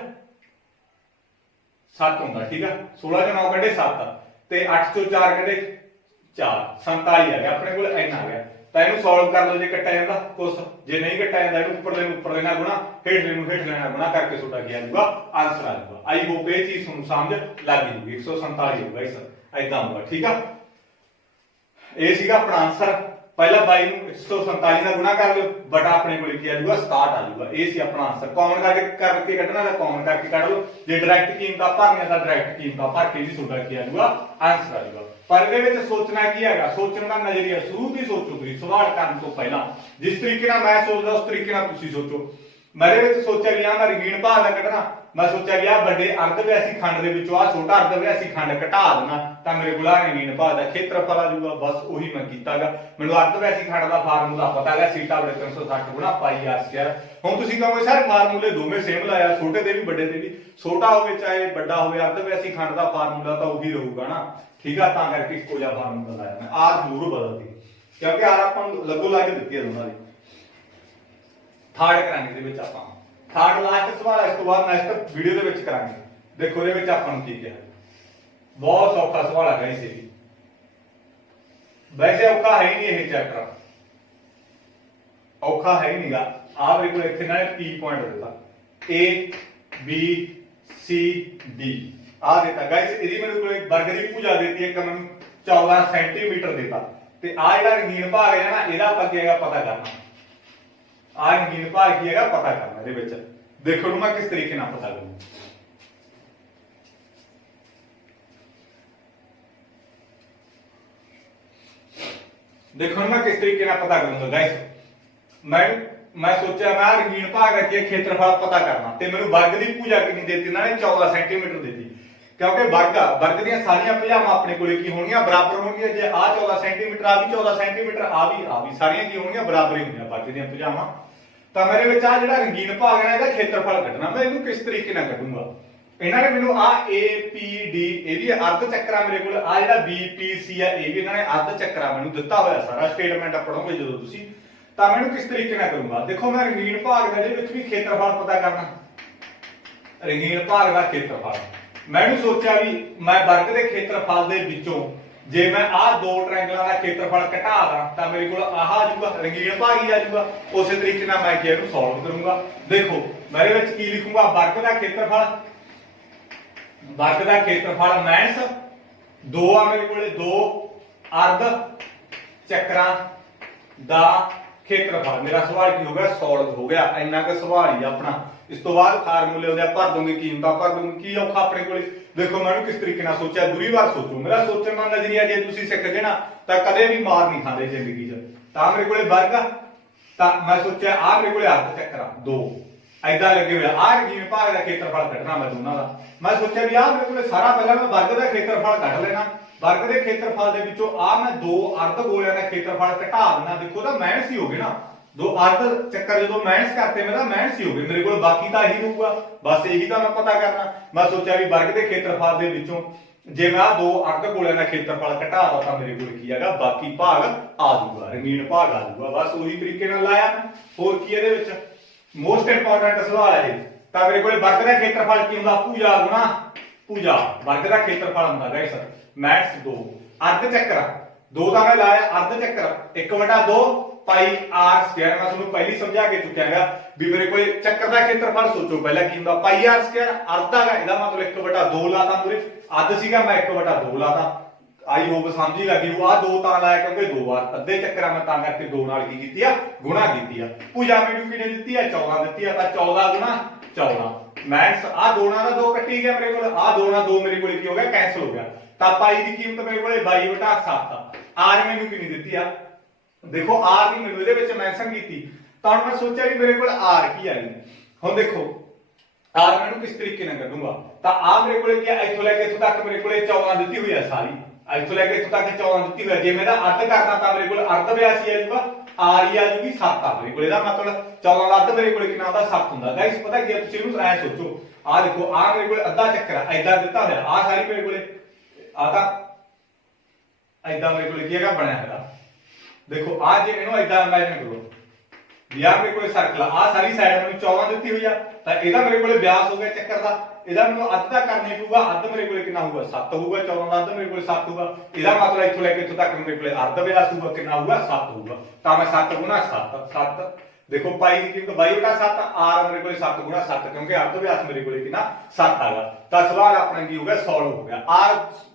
7 ਹੁੰਦਾ ਠੀਕ ਆ। 16 ਚੋਂ 9 ਕੱਢੇ 7 ਤੇ 8 ਚੋਂ 4 ਕੱਢੇ 4 47 ਆ ਗਿਆ ਆਪਣੇ ਕੋਲ ਇੰਨਾ ਆ ਗਿਆ। ਤਾਂ ਇਹਨੂੰ ਸੋਲਵ ਕਰ ਲਓ ਜੇ ਕੱਟਿਆ ਜਾਂਦਾ ਕੁਛ ਜੇ ਨਹੀਂ ਕੱਟਿਆ ਜਾਂਦਾ ਇਹਨੂੰ ਉੱਪਰ ਲੈਣਾ ਗੁਣਾ ਹੇਠਲੇ ਨੂੰ ਹੇਠ ਲੈਣਾ ਗੁਣਾ ਕਰਕੇ ਤੁਹਾਡਾ ਕੀ ਆ ਜਾਊਗਾ ਆਨਸਰ ਆ ਜਾਊਗਾ। ਆਈ ਹੋਪ ਇਹ ਚੀਜ਼ ਤੁਹਾਨੂੰ ਸਮਝ ਲੱਗ ਗਈ 147 ਹੋਊਗਾ ਇਸ ਐਦਾਂ ਹੋਊਗਾ ਠੀਕ ਆ। ਇਹ ਸੀਗਾ ਆਪਣਾ ਆਨਸਰ ਪਹਿਲਾਂ 22 ਨੂੰ 147 ਨਾਲ ਗੁਣਾ ਕਰ ਲਿਓ ਬਟਾ ਆਪਣੇ ਕੋਲ ਕੀ ਆ ਜਾਊਗਾ 67 ਆ ਜਾਊਗਾ। ਇਹ ਸੀ ਆਪਣਾ ਆਨਸਰ। ਕਾਮਨ ਕਰਕੇ ਕੱਢਣਾ ਤਾਂ ਕਾਮਨ ਕਰਕੇ ਕੱਢ ਲਓ, ਜੇ ਡਾਇਰੈਕਟ ਕੀਮਤਾਂ ਭਰਨੀਆਂ ਤਾਂ ਡਾਇਰੈਕਟ ਕੀਮਤਾਂ ਭਰ ਕੇ ਵੀ ਤੁਹਾਡਾ ਕੀ ਆ ਜਾਊਗਾ ਆਨਸਰ ਆ ਜਾਊਗਾ। ਪਰ ਇਹਦੇ ਵਿੱਚ ਸੋਚਣਾ ਕੀ ਹੈਗਾ, ਸੋਚਣ ਦਾ ਨਜ਼ਰੀਆ ਸ਼ੁਰੂ ਤੋਂ ਸੋਚੋ ਤੁਸੀਂ ਸਵਾਲ ਕਰਨ ਤੋਂ ਪਹਿਲਾਂ। ਜਿਸ ਤਰੀਕੇ ਨਾਲ ਮੈਂ ਸੋਚਦਾ ਉਸ ਤਰੀਕੇ ਨਾਲ ਤੁਸੀਂ ਸੋਚੋ। ਮੇਰੇ ਵਿੱਚ ਸੋਚਿਆ ਵੀ ਆ ਮੈਂ ਰੰਗੀਨ ਭਾਗ ਦਾ ਕੱਢਣਾ, ਮੈਂ ਸੋਚਿਆ ਵੀ ਆ ਵੱਡੇ ਅਰਧ ਵਿਆਸੀ ਖੰਡ ਦੇ ਵਿੱਚੋਂ ਆ ਛੋਟਾ ਅਰਧ ਵਿਆਸੀ ਖੰਡ ਘਟਾ ਦੇਣਾ ਤਾਂ ਮੇਰੇ ਕੋਲ ਆ ਰੰਗੀਨ ਭਾਗ ਦਾ ਖੇਤਰਫਲ ਆ ਜਾਊਗਾ। ਬਸ ਉਹੀ ਮੈਂ ਕੀਤਾਗਾ। ਮੈਨੂੰ ਅਰਧ ਵਿਆਸੀ ਖੰਡ ਦਾ ਫਾਰਮੂਲਾ ਪਤਾ ਹੈਗਾ ਸੀਟਾ ਬੜੇ 360 ਗੁਣਾ ਪਾਈ ਆਰ ਸਕੁਅਰ। ਹੁਣ ਤੁਸੀਂ ਕਹੋਗੇ ਸਰ ਫਾਰਮੂਲੇ ਦੋਵੇਂ ਸੇਮ ਲਾਇਆ, ਛੋਟੇ ਦੇ ਵੀ ਵੱਡੇ ਦੇ ਵੀ, ਛੋਟਾ ਹੋਵੇ ਚਾਹੇ ਵੱਡਾ ਹੋਵੇ ਅਰਧ ਵਿਆਸੀ ਖੰਡ ਦਾ ਫਾਰਮੂਲਾ ਤਾਂ ਉਹੀ ਰਹੂਗਾ ਨਾ, ਠੀਕ ਆ। ਤਾਂ ਕਰਕੇ ਇੱਕੋ ਜਿਹਾ ਫਾਰਮੂਲਾ ਲਾਇਆ ਮੈਂ, ਆਰ ਜ਼ਰੂਰ ਬਦਲਦੀ ਕਿਉਂਕਿ ਆਰ ਆਪਾਂ ਨੂੰ ਲੱਗੋ ਲਾ ਕੇ ਦਿੱਤੀ ਹੈ ਦੋਨਾਂ ਦੀ। ਥਰਡ ਕਰਾਂਗੇ ਦੇ ਵਿੱਚ ਆਪਾਂ ਥਰਡ ਲਾਸਟ ਸਵਾਲ, ਇਸ ਤੋਂ ਬਾਅਦ ਨੈਕਸਟ ਵੀਡੀਓ ਦੇ ਵਿੱਚ ਕਰਾਂਗੇ। ਦੇਖੋ ਇਹਦੇ ਵਿੱਚ ਆਪਾਂ ਨੂੰ ਕੀ ਕਿਹਾ, ਬਹੁਤ ਸੌਖਾ ਸਵਾਲ ਹੈ ਇਸੇ ਵੀ, ਵੈਸੇ ਔਖਾ ਹੈ ਹੀ ਨਹੀਂ ਇਹ ਚੈਪਟਰ, ਔਖਾ ਹੈ ਹੀ ਨਹੀਂਗਾ। ਆਹ ਮੇਰੇ ਕੋਲ ਇੱਥੇ ਨਾ P ਪੁਆਇੰਟ ਦਿੱਤਾ A B C D ਆ ਦਿੱਤਾ ਗਾਇਸ। ਇਹਦੀ ਮੇਰੇ ਕੋਲ ਇੱਕ ਵਰਗ ਦੀ ਭੁਜਾ ਦਿੱਤੀ ਹੈ, ਮੈਨੂੰ 14 ਸੈਂਟੀਮੀਟਰ ਦਿੱਤਾ ਤੇ ਆ ਜਿਹੜਾ ਰੰਗੀਨ ਭਾਗ ਹੈ ਨਾ ਇਹਦਾ ਆਪਾਂ ਕੀ ਹੈਗਾ ਪਤਾ ਕਰਨਾ। ਆ ਰੰਗੀਨ ਭਾਗ ਕੀ ਹੈਗਾ ਪਤਾ ਕਰਨਾ। ਇਹਦੇ ਵਿੱਚ ਦੇਖੋ ਨੂੰ ਮੈਂ ਕਿਸ ਤਰੀਕੇ ਨਾਲ ਪਤਾ ਕਰੂੰ। ਦੇਖੋ ਮੈਂ ਕਿਸ ਤਰੀਕੇ ਨਾਲ ਪਤਾ ਕਰੂੰਗਾ ਗਾਇਸ। ਮੈਂ ਸੋਚਿਆ ਮੈਂ ਰੰਗੀਨ ਭਾਗ ਰੱਖਿਆ ਖੇਤਰਫਲ ਪਤਾ ਕਰਨਾ ਤੇ ਮੈਨੂੰ ਵਰਗ ਦੀ ਭੁਜਾ ਕਿੰਨੀ ਦਿੱਤੀ ਇਹਨਾਂ ਨੇ 14 ਸੈਂਟੀਮੀਟਰ ਦਿੱਤੀ ਕਿਉਂਕਿ ਵਰਗ ਦੀਆਂ ਸਾਰੀਆਂ ਭੁਜਾਵਾਂ ਆਪਣੇ ਕੋਲੇ ਕੀ ਹੋਣਗੀਆਂ ਬਰਾਬਰ ਹੋਣਗੀਆਂ। ਜੇ ਆ 14 ਸੈਂਟੀਮੀਟਰ ਆ ਵੀ 14 ਸੈਂਟੀਮੀਟਰ ਆ ਵੀ ਸਾਰੀਆਂ ਕੀ ਹੋਣਗੀਆਂ ਬਰਾਬਰ ਹੀ ਹੋਣਗੀਆਂ ਵਰਗ ਦੀਆਂ ਭੁਜਾਵਾਂ। ਤਾਂ ਮੇਰੇ ਵਿੱਚ ਆ ਜਿਹੜਾ ਰੰਗੀਨ ਭਾਗ ਹੈ ਇਹਦਾ ਖੇਤਰਫਲ ਕੱਢਣਾ। ਮੈਂ ਇਹਨੂੰ ਕਿਸ ਤਰੀਕੇ ਨਾਲ ਕੱਢੂੰਗਾ, ਇਹਨਾਂ ਨੇ ਮੈਨੂੰ ਆ APD ਇਹ ਵੀ ਅਰਧ ਚੱਕਰਾ ਮੇਰੇ ਕੋਲ, ਆ ਜਿਹੜਾ BPC ਆ ਇਹ ਵੀ ਇਹਨਾਂ ਨੇ ਅਰਧ ਚੱਕਰਾ ਮੈਨੂੰ ਦਿੱਤਾ ਹੋਇਆ ਸਾਰਾ ਸਟੇਟਮੈਂਟ ਪੜੋਗੇ ਜਦੋਂ ਤੁਸੀਂ। ਤਾਂ ਮੈਨੂੰ ਕਿਸ ਤਰੀਕੇ ਨਾਲ ਕਰੂੰਗਾ, ਦੇਖੋ ਮੈਂ ਰੰਗੀਨ ਭਾਗ ਦੇ ਵਿੱਚ ਵੀ ਖੇਤਰਫਲ ਪਤਾ ਕਰਨਾ। ਰੰਗੀਨ ਭਾਗ ਦਾ ਖੇਤਰਫਲ ਮੈਨੂੰ ਸੋਚਿਆ ਵੀ ਮੈਂ ਵਰਗ ਦੇ ਖੇਤਰਫਲ ਦੇ ਵਿੱਚੋਂ ਜੇ ਮੈਂ ਆਹ ਦੋ ਟ੍ਰਾਇੰਗਲਾਂ ਦਾ ਖੇਤਰਫਲ ਘਟਾ ਦਾਂ ਤਾਂ ਮੇਰੇ ਕੋਲ ਆਹ ਆ ਜਾਊਗਾ ਰੰਗੀਨ ਭਾਗ ਹੀ ਆ ਜਾਊਗਾ। ਉਸੇ ਤਰੀਕੇ ਨਾਲ ਮੈਂ ਇਹਨੂੰ ਸੋਲਵ ਕਰੂੰਗਾ। ਦੇਖੋ ਮੇਰੇ ਵਿੱਚ ਕੀ ਲਿਖੂੰਗਾ, ਵਰਗ ਦਾ ਖੇਤਰਫਲ ਮਾਈਨਸ 2 ਆ ਮੇਰੇ ਕੋਲੇ 2 ਅਰਧ ਚੱਕਰਾਂ ਦਾ ਖੇਤਰਫਲ। ਮੇਰਾ ਸਵਾਲ ਕੀ ਹੋ ਗਿਆ ਸੋਲਵ ਹੋ ਗਿਆ। ਇੰਨਾ ਕੁ ਸਵਾਲ ਹੀ ਆਪਣਾ। ਇਸ ਤੋਂ ਬਾਅਦ ਫਾਰਮੂਲੇ ਉਹਦੇ ਭਰ ਦੂੰਗੇ, ਕੀਮਤਾਂ ਭਰ ਦੂੰਗੇ। ਕੀ ਔਖਾ ਆਪਣੇ ਕੋਲੇ। ਦੇਖੋ ਮੈਨੂੰ ਕਿਸ ਤਰੀਕੇ ਨਾਲ ਸੋਚਿਆ, ਦੂਰੀ ਵਾਰ ਸੋਚੋ। ਮੇਰਾ ਸੋਚਣ ਦਾ ਨਜ਼ਰੀਆ ਜੇ ਤੁਸੀਂ ਸਿੱਖ ਗਏ ਨਾ ਤਾਂ ਕਦੇ ਵੀ ਮਾਰ ਨਹੀਂ ਖਾਂਦੇ ਜ਼ਿੰਦਗੀ 'ਚ। ਤਾਂ ਮੇਰੇ ਕੋਲੇ ਵਰਗ ਆ ਤਾਂ ਮੈਂ ਸੋਚਿਆ ਆ ਮੇਰੇ ਕੋਲੇ ਅਰਧ ਚੱਕਰ ਆ 2 ਐਦਾਂ ਲੱਗੇ ਹੋਇਆ। ਆ ਰੰਗੀਨ ਭਾਗ ਦਾ ਖੇਤਰਫਲ ਕੱਢਣਾ ਮੈਂ ਦੋਨਾਂ ਦਾ। ਮੈਂ ਸੋਚਿਆ ਵੀ ਆ ਮੇਰੇ ਕੋਲੇ ਸਾਰਾ ਪਹਿਲਾਂ ਮੈਂ ਵਰਗ ਦਾ ਖੇਤਰਫਲ ਕੱਢ ਲੈਣਾ। ਵਰਗ ਦੇ ਖੇਤਰਫਲ ਦੇ ਵਿੱਚੋਂ ਆ ਮੈਂ 2 ਅਰਧ ਗੋਲਿਆਂ ਦਾ ਖੇਤਰਫਲ ਘਟਾ ਦੇਣਾ। ਦੇਖੋ ਤਾਂ ਮਾਈਨਸ ਹੀ ਹੋ ਗਏ ਨਾ, 2 ਅਰਧ ਚੱਕਰ ਜਦੋਂ ਮਾਈਨਸ ਕਰਤੇ ਮੇਰਾ ਮਾਈਨਸ ਹੀ ਹੋ ਗਏ। ਮੇਰੇ ਕੋਲ ਬਾਕੀ ਤਾਂ ਇਹੀ ਰਹੂਗਾ, ਬਸ ਇਹੀ ਤਾਂ ਮੈਂ ਪਤਾ ਕਰਨਾ। ਮੈਂ ਸੋਚਿਆ ਵੀ ਵਰਗ ਦੇ ਖੇਤਰਫਲ ਦੇ ਵਿੱਚੋਂ ਜੇ ਮੈਂ ਆ 2 ਅਰਧ ਗੋਲਿਆਂ ਦਾ ਖੇਤਰਫਲ ਘਟਾ ਦਾਂ ਤਾਂ ਮੇਰੇ ਕੋਲ ਕੀ ਹੈਗਾ ਬਾਕੀ ਭਾਗ ਆ ਜਾਊਗਾ, ਰੰਗੀਨ ਭਾਗ ਆ ਜਾਊਗਾ। ਬਸ ਉਹੀ ਤਰੀਕੇ ਨਾਲ ਲਾਇਆ ਮੈਂ। ਹੋਰ ਕੀ ਇਹਦੇ ਵਿੱਚ ਮੋਸਟ ਇੰਪੋਰਟੈਂਟ ਸਵਾਲ ਹੈ ਇਹ। ਤਾਂ ਮੇਰੇ ਕੋਲ ਵਰਗ ਦਾ ਖੇਤਰਫਲ ਕੀ ਹੁੰਦਾ ਭੁਜਾ ਗੁਣਾ ਭੁਜਾ। ਵਰਗ ਦਾ ਖੇਤਰਫਲ ਹੁੰਦਾ ਗਾਇਸ ਮੈਕਸ 2 ਅਰਧ ਚੱਕਰ 2 ਦਾ ਮੈਂ ਲਾਇਆ ਅਰਧ ਚੱਕਰ 1/2 ਪਾਈ ਆਰ ਸਕੁਅਰ। ਮੈਂ ਤੁਹਾਨੂੰ ਪਹਿਲੀ ਸਮਝਾ ਕੇ ਚੁੱਕਿਆਗਾ ਵੀ ਮੇਰੇ ਕੋਲ ਚੱਕਰ ਦਾ ਖੇਤਰਫਲ ਸੋਚੋ ਪਹਿਲਾਂ ਕੀ ਹੁੰਦਾ ਪਾਈ ਆਰ ਸਕੁਅਰ। ਅਰਧ ਹੈਗਾ ਇਹਦਾ ਮਤਲਬ 1/2 ਲਾਤਾ ਮੂਰੇ, ਅੱਧ ਸੀਗਾ ਮੈਂ 1/2 ਲਾਤਾ। ਆਈ ਹੋਪ ਸਮਝੀ ਲੱਗੀ। ਉਹ ਆ 2 ਤਾਂ ਲਾਇਆ ਕਿਉਂਕਿ 2 ਵਾਰ ਅੱਧੇ ਚੱਕਰਾਂ ਮੈਂ ਤਾਂ ਕਰਕੇ 2 ਨਾਲ ਕੀ ਕੀਤੀ ਆ ਗੁਣਾ ਕੀਤੀ ਆ। ਭੁਜਾ ਮੈਨੂੰ ਕਿਹਨੇ ਦਿੱਤੀ ਆ 14 ਦਿੱਤੀ ਆ ਤਾਂ 14 ਗੁਣਾ 14 ਮੈਕਸ ਆ 2 ਨਾਲ 2 ਕੱਟੀ ਗਿਆ ਮੇਰੇ ਕੋਲ। ਆ 2 ਨਾਲ 2 ਮੇਰੇ ਕੋਲ ਕੀ ਹੋ ਗਿਆ ਕੈਨਸਲ ਹੋ ਗਿਆ। ਤਾਂ ਪਾਈ ਦੀ ਕੀਮਤ ਮੇਰੇ ਕੋਲੇ 22/7 ਆ। ਆਰ ਮੈਨੂੰ ਕਿੰਨੀ ਦਿੱਤੀ ਆ ਦੇਖੋ ਆਰ ਦੀ ਮੈਨੂੰ ਇਹਦੇ ਵਿੱਚ ਮੈਂਸ਼ਨ ਕੀਤੀ। ਤਾਂ ਹੁਣ ਮੈਂ ਸੋਚਿਆ ਵੀ ਮੇਰੇ ਕੋਲ ਆਰ ਕੀ ਆ। ਹੁਣ ਦੇਖੋ ਆਰ ਮੈਨੂੰ ਕਿਸ ਤਰੀਕੇ ਨਾਲ ਕੱਢੂੰਗਾ। ਤਾਂ ਆ ਮੇਰੇ ਕੋਲੇ ਕੀ ਆ ਇੱਥੋਂ ਲੈ ਕੇ ਇੱਥੋਂ ਤੱਕ ਮੇਰੇ ਕੋਲੇ 14 ਦਿੱਤੀ ਹੋਈ ਆ ਸਾਰੀ। ਇੱਥੋਂ ਲੈ ਕੇ ਇੱਥੋਂ ਤੱਕ 14 ਦਿੱਤੀ ਹੋਈ ਆ। ਜੇ ਮੈਂ ਇਹਦਾ ਅੱਧ ਕਰਦਾ ਤਾਂ ਮੇਰੇ ਕੋਲ ਅਰਧ ਵਿਆਸੀ ਆ ਜਾਊਗਾ, ਆਰ ਹੀ ਆ ਜਾਊਗੀ 7 ਆ ਮੇਰੇ ਕੋਲ। ਇਹਦਾ ਮਤਲਬ 14 ਦਾ ਅੱਧ ਮੇਰੇ ਕੋਲੇ ਕਿੰਨਾ ਹੁੰਦਾ 7 ਹੁੰਦਾ। ਗਾਇਸ ਪਤਾ ਕੀ ਆ ਤੁਸੀਂ ਇਹਨੂੰ ਐ ਸੋਚੋ ਆ ਦੇਖੋ ਆ ਮੇਰੇ ਕੋਲੇ ਅੱਧਾ ਚੱਕਰ ਆ ਐਦਾਂ ਦਿੱਤਾ ਹੋਇਆ। ਆ ਸਾਰੀ ਮੇਰੇ ਕੋਲੇ ਆ ਤਾਂ ਐਦਾਂ ਮੇਰੇ ਕੋਲੇ ਕੀ ਹੈਗਾ ਬਣਿਆ ਹੈਗਾ। ਦੇਖੋ ਆ ਜੇ ਇਹਨੂੰ ਐਦਾਂ ਇਮੇਜਿਨ ਕਰੋ ਵੀ ਆ ਮੇਰੇ ਕੋਲੇ ਸਰਕਲ ਆ ਸਾਰੀ ਸਾਈਡ ਮੈਨੂੰ 14 ਦਿੱਤੀ ਹੋਈ ਆ ਤਾਂ ਇਹਦਾ ਮੇਰੇ ਕੋਲੇ ਵਿਆਸ ਹੋ ਗਿਆ ਚੱਕਰ ਦਾ। ਇਹਦਾ ਮੈਨੂੰ ਅੱਧ ਦਾ ਕਰਨੀ ਪਊਗਾ। ਅੱਧ ਮੇਰੇ ਕੋਲੇ ਕਿੰਨਾ ਹੋਊਗਾ 7 ਹੋਊਗਾ। 14 ਦਾ ਅੱਧ ਮੇਰੇ ਕੋਲੇ 7 ਹੋਊਗਾ। ਇਹਦਾ ਮਤਲਬ ਇੱਥੋਂ ਲੈ ਕੇ ਇੱਥੋਂ ਤੱਕ ਮੇਰੇ ਕੋਲੇ ਅੱਧ ਵਿਆਸ ਹੋਊਗਾ ਕਿੰਨਾ ਹੋਊਗਾ 7 ਹੋਊਗਾ। ਤਾਂ ਮੈਂ 7 ਗੁਣਾ 7 ਦੇਖੋ ਪਾਈ ਦੀ ਕੀਮਤ 22/7 ਆਰ ਮੇਰੇ ਕੋਲੇ 7 ਗੁਣਾ 7 ਕਿਉਂਕਿ ਅੱਧ ਵਿਆਸ ਮੇਰੇ ਕੋਲੇ ਕਿੰਨਾ 7 ਆਗਾ। ਤਾਂ ਸਵਾਲ ਆਪਣਾ ਕੀ ਹੋ ਗਿਆ ਸੋਲਵ ਹੋ ਗਿਆ। ਆਰ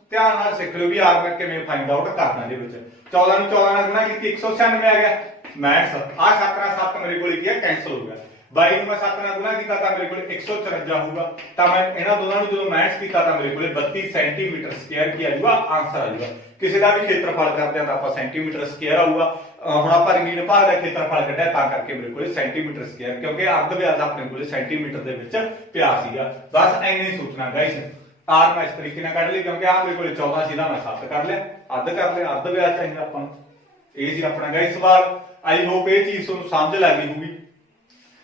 ਧਿਆਨ ਨਾਲ ਸਿੱਖ ਲਿਓ ਵੀ ਆਰ ਮੈਂ ਕਿਵੇਂ ਫਾਈਂਡ ਆਊਟ ਕਰਨਾ ਇਹਦੇ ਵਿੱਚ। 14 ਨੂੰ 14 ਨਾਲ ਗੁਣਾ ਕੀਤੀ 196 ਆ ਗਿਆ ਮੈਥਸ ਆ 7 ਨਾਲ 7 ਮੇਰੇ ਕੋਲ ਕੀ ਹੈ ਕੈਂਸਲ ਹੋ ਗਿਆ 22 ਨੂੰ ਮੈਂ 7 ਨਾਲ ਗੁਣਾ ਕੀਤਾ ਤਾਂ ਮੇਰੇ ਕੋਲ 154 ਹੋਊਗਾ ਤਾਂ ਮੈਂ ਇਹਨਾਂ ਦੋਨਾਂ ਨੂੰ ਜਦੋਂ ਮੈਥਸ ਕੀਤਾ ਤਾਂ ਮੇਰੇ ਕੋਲ 32 ਸੈਂਟੀਮੀਟਰ ਸਕੁਅਰ ਕੀ ਆ ਜਾਊਗਾ ਆਨਸਰ ਆ ਜਾਊਗਾ ਕਿਸੇ ਦਾ ਵੀ ਖੇਤਰਫਲ ਕਰਦੇ ਹਾਂ ਤਾਂ ਆਪਾਂ ਸੈਂਟੀਮੀਟਰ ਸਕੁਅਰ ਆਊਗਾ ਹੁਣ ਆਪਾਂ ਰੰਗੀਨ ਭਾਗ ਦਾ ਖੇਤਰਫਲ ਕੱਢਿਆ ਤਾਂ ਕਰਕੇ ਮੇਰੇ ਕੋਲ ਸੈਂਟੀਮੀਟਰ ਸਕੁਅਰ ਕਿਉਂਕਿ ਅਰਧ ਵਿਆਸ ਆਪਣੇ ਕੋਲ ਸੈਂਟੀਮੀਟਰ ਦੇ ਵਿੱਚ ਪਿਆ ਸੀਗਾ ਬਸ ਐਵੇਂ ਹੀ ਸੋਚਣਾ ਗਾਇਸ ਆਰ ਮੈਂ ਇਸ ਤਰੀਕੇ ਨਾਲ ਕੱਢ ਲਈ ਕਿਉਂਕਿ ਆ ਮੇਰੇ ਕੋਲ 14 ਸੀ ਦਾ ਮੈਂ 7 ਕਰ ਲਿਆ ਅੱਧ ਕਰ ਲਿਆ ਅੱਧ ਵਿਆਸ ਚਾਹੀਦਾ ਆਪਾਂ ਨੂੰ ਇਹ ਸੀ ਆਪਣਾ ਗਾਇਸ ਸਵਾਲ ਆਈ ਹੋਪ ਇਹ ਚੀਜ਼ ਤੁਹਾਨੂੰ ਸਮਝ ਲੱਗ ਗਈ ਹੋਊਗੀ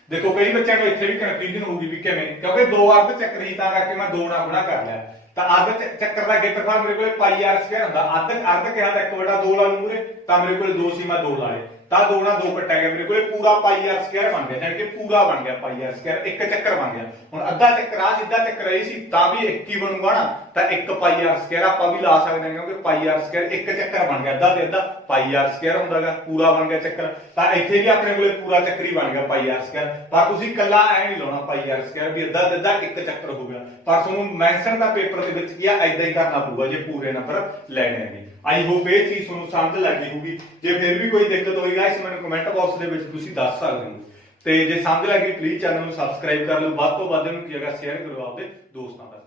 ਦੇਖੋ ਕਈ ਬੱਚਿਆਂ ਨੂੰ ਇੱਥੇ ਵੀ ਕਨਫਿਊਜ਼ਨ ਹੋਊਗੀ ਵੀ ਕਿਵੇਂ ਕਿਉਂਕਿ ਦੋ ਅਰਧ ਚੱਕਰ ਹੀ ਤਾਂ ਕਰਕੇ ਮੈਂ 2 ਨਾਲ ਗੁਣਾ ਕਰ ਲਿਆ ਤਾਂ ਅਰਧ ਚੱਕਰ ਦਾ ਖੇਤਰਫਲ ਮੇਰੇ ਕੋਲ ਪਾਈ ਆਰ ਸਕੁਅਰ ਹੁੰਦਾ ਅਰਧ ਕਿਹਾ ਤਾਂ 1/2 ਲਾ ਲੂ ਮੂਰੇ ਤਾਂ ਮੇਰੇ ਕੋਲ 2 ਸੀ ਮੈਂ 2 ਲਾ ਲਏ ਤਾਂ 2 ਨਾਲ 2 ਕੱਟਿਆ ਗਿਆ ਮੇਰੇ ਕੋਲ ਪੂਰਾ ਪਾਈ ਆਰ ਸਕੁਅਰ ਬਣ ਗਿਆ ਯਾਨੀ ਕਿ ਪੂਰਾ ਬਣ ਗਿਆ ਪਾਈ ਆਰ ਸਕੁਅਰ ਇੱਕ ਚੱਕਰ ਬਣ ਗਿਆ ਹੁਣ ਅੱਧਾ ਚੱਕਰ ਆ ਸਿੱਧਾ ਚੱਕਰ ਇਹ ਸੀ ਤਾਂ ਵੀ ਇੱਕ ਹੀ ਬਣੂਗਾ ਨਾ ਤਾਂ ਇੱਕ ਪਾਈ ਆਰ ਸਕੁਅਰ ਆਪਾਂ ਵੀ ਲਾ ਸਕਦੇ ਹਾਂ ਕਿਉਂਕਿ ਪਾਈ ਆਰ ਸਕੁਅਰ ਇੱਕ ਚੱਕਰ ਬਣ ਗਿਆ ਅੱਧਾ ਤੇ ਅੱਧਾ ਪਾਈ ਆਰ ਸਕੁਅਰ ਹੁੰਦਾਗਾ ਪੂਰਾ ਬਣ ਗਿਆ ਚੱਕਰ ਤਾਂ ਇੱਥੇ ਵੀ ਆਪਣੇ ਕੋਲੇ ਪੂਰਾ ਚੱਕਰ ਹੀ ਬਣ ਗਿਆ ਪਾਈ ਆਰ ਸਕੁਅਰ ਪਰ ਤੁਸੀਂ ਇਕੱਲਾ ਐ ਨਹੀਂ ਲਾਉਣਾ ਪਾਈ ਆਰ ਸਕੁਅਰ ਵੀ ਅੱਧਾ ਤੇ ਅੱਧਾ ਇੱਕ ਚੱਕਰ ਹੋ ਗਿਆ ਪਰ ਤੁਹਾਨੂੰ ਮੈਂਸ਼ਨ ਦਾ ਪੇਪਰ ਦੇ ਵਿੱਚ ਕੀ ਆ ਐਦਾਂ ਹੀ ਕਰਨਾ ਪਊਗਾ ਜੇ ਪੂਰੇ ਨੰਬਰ ਲੈਣੇ ਨੇ ਆਈ ਹੋਪ ਇਹ ਚੀਜ਼ ਤੁਹਾਨੂੰ ਸਮਝ ਲੱਗ ਗਈ ਹੋਊਗੀ ਜੇ ਫਿਰ ਵੀ ਕੋਈ ਦਿੱਕਤ ਹੋਈ ਗਾਇਸ ਮੈਨੂੰ ਕਮੈਂਟ ਬਾਕਸ ਦੇ ਵਿੱਚ ਤੁਸੀਂ ਦੱਸ ਸਕਦੇ ਹੋ ਤੇ ਜੇ ਸਮਝ ਲੱਗੀ ਪਲੀਜ਼ ਚੈਨਲ ਨੂੰ ਸਬਸਕ੍ਰਾਈਬ ਕਰ ਲਓ ਵੱਧ ਤੋਂ ਵੱਧ ਇਹਨੂੰ ਕੀ ਹੈਗਾ ਸ਼ੇਅਰ ਕਰੋ ਆਪਦੇ ਦੋਸਤਾਂ ਤੱਕ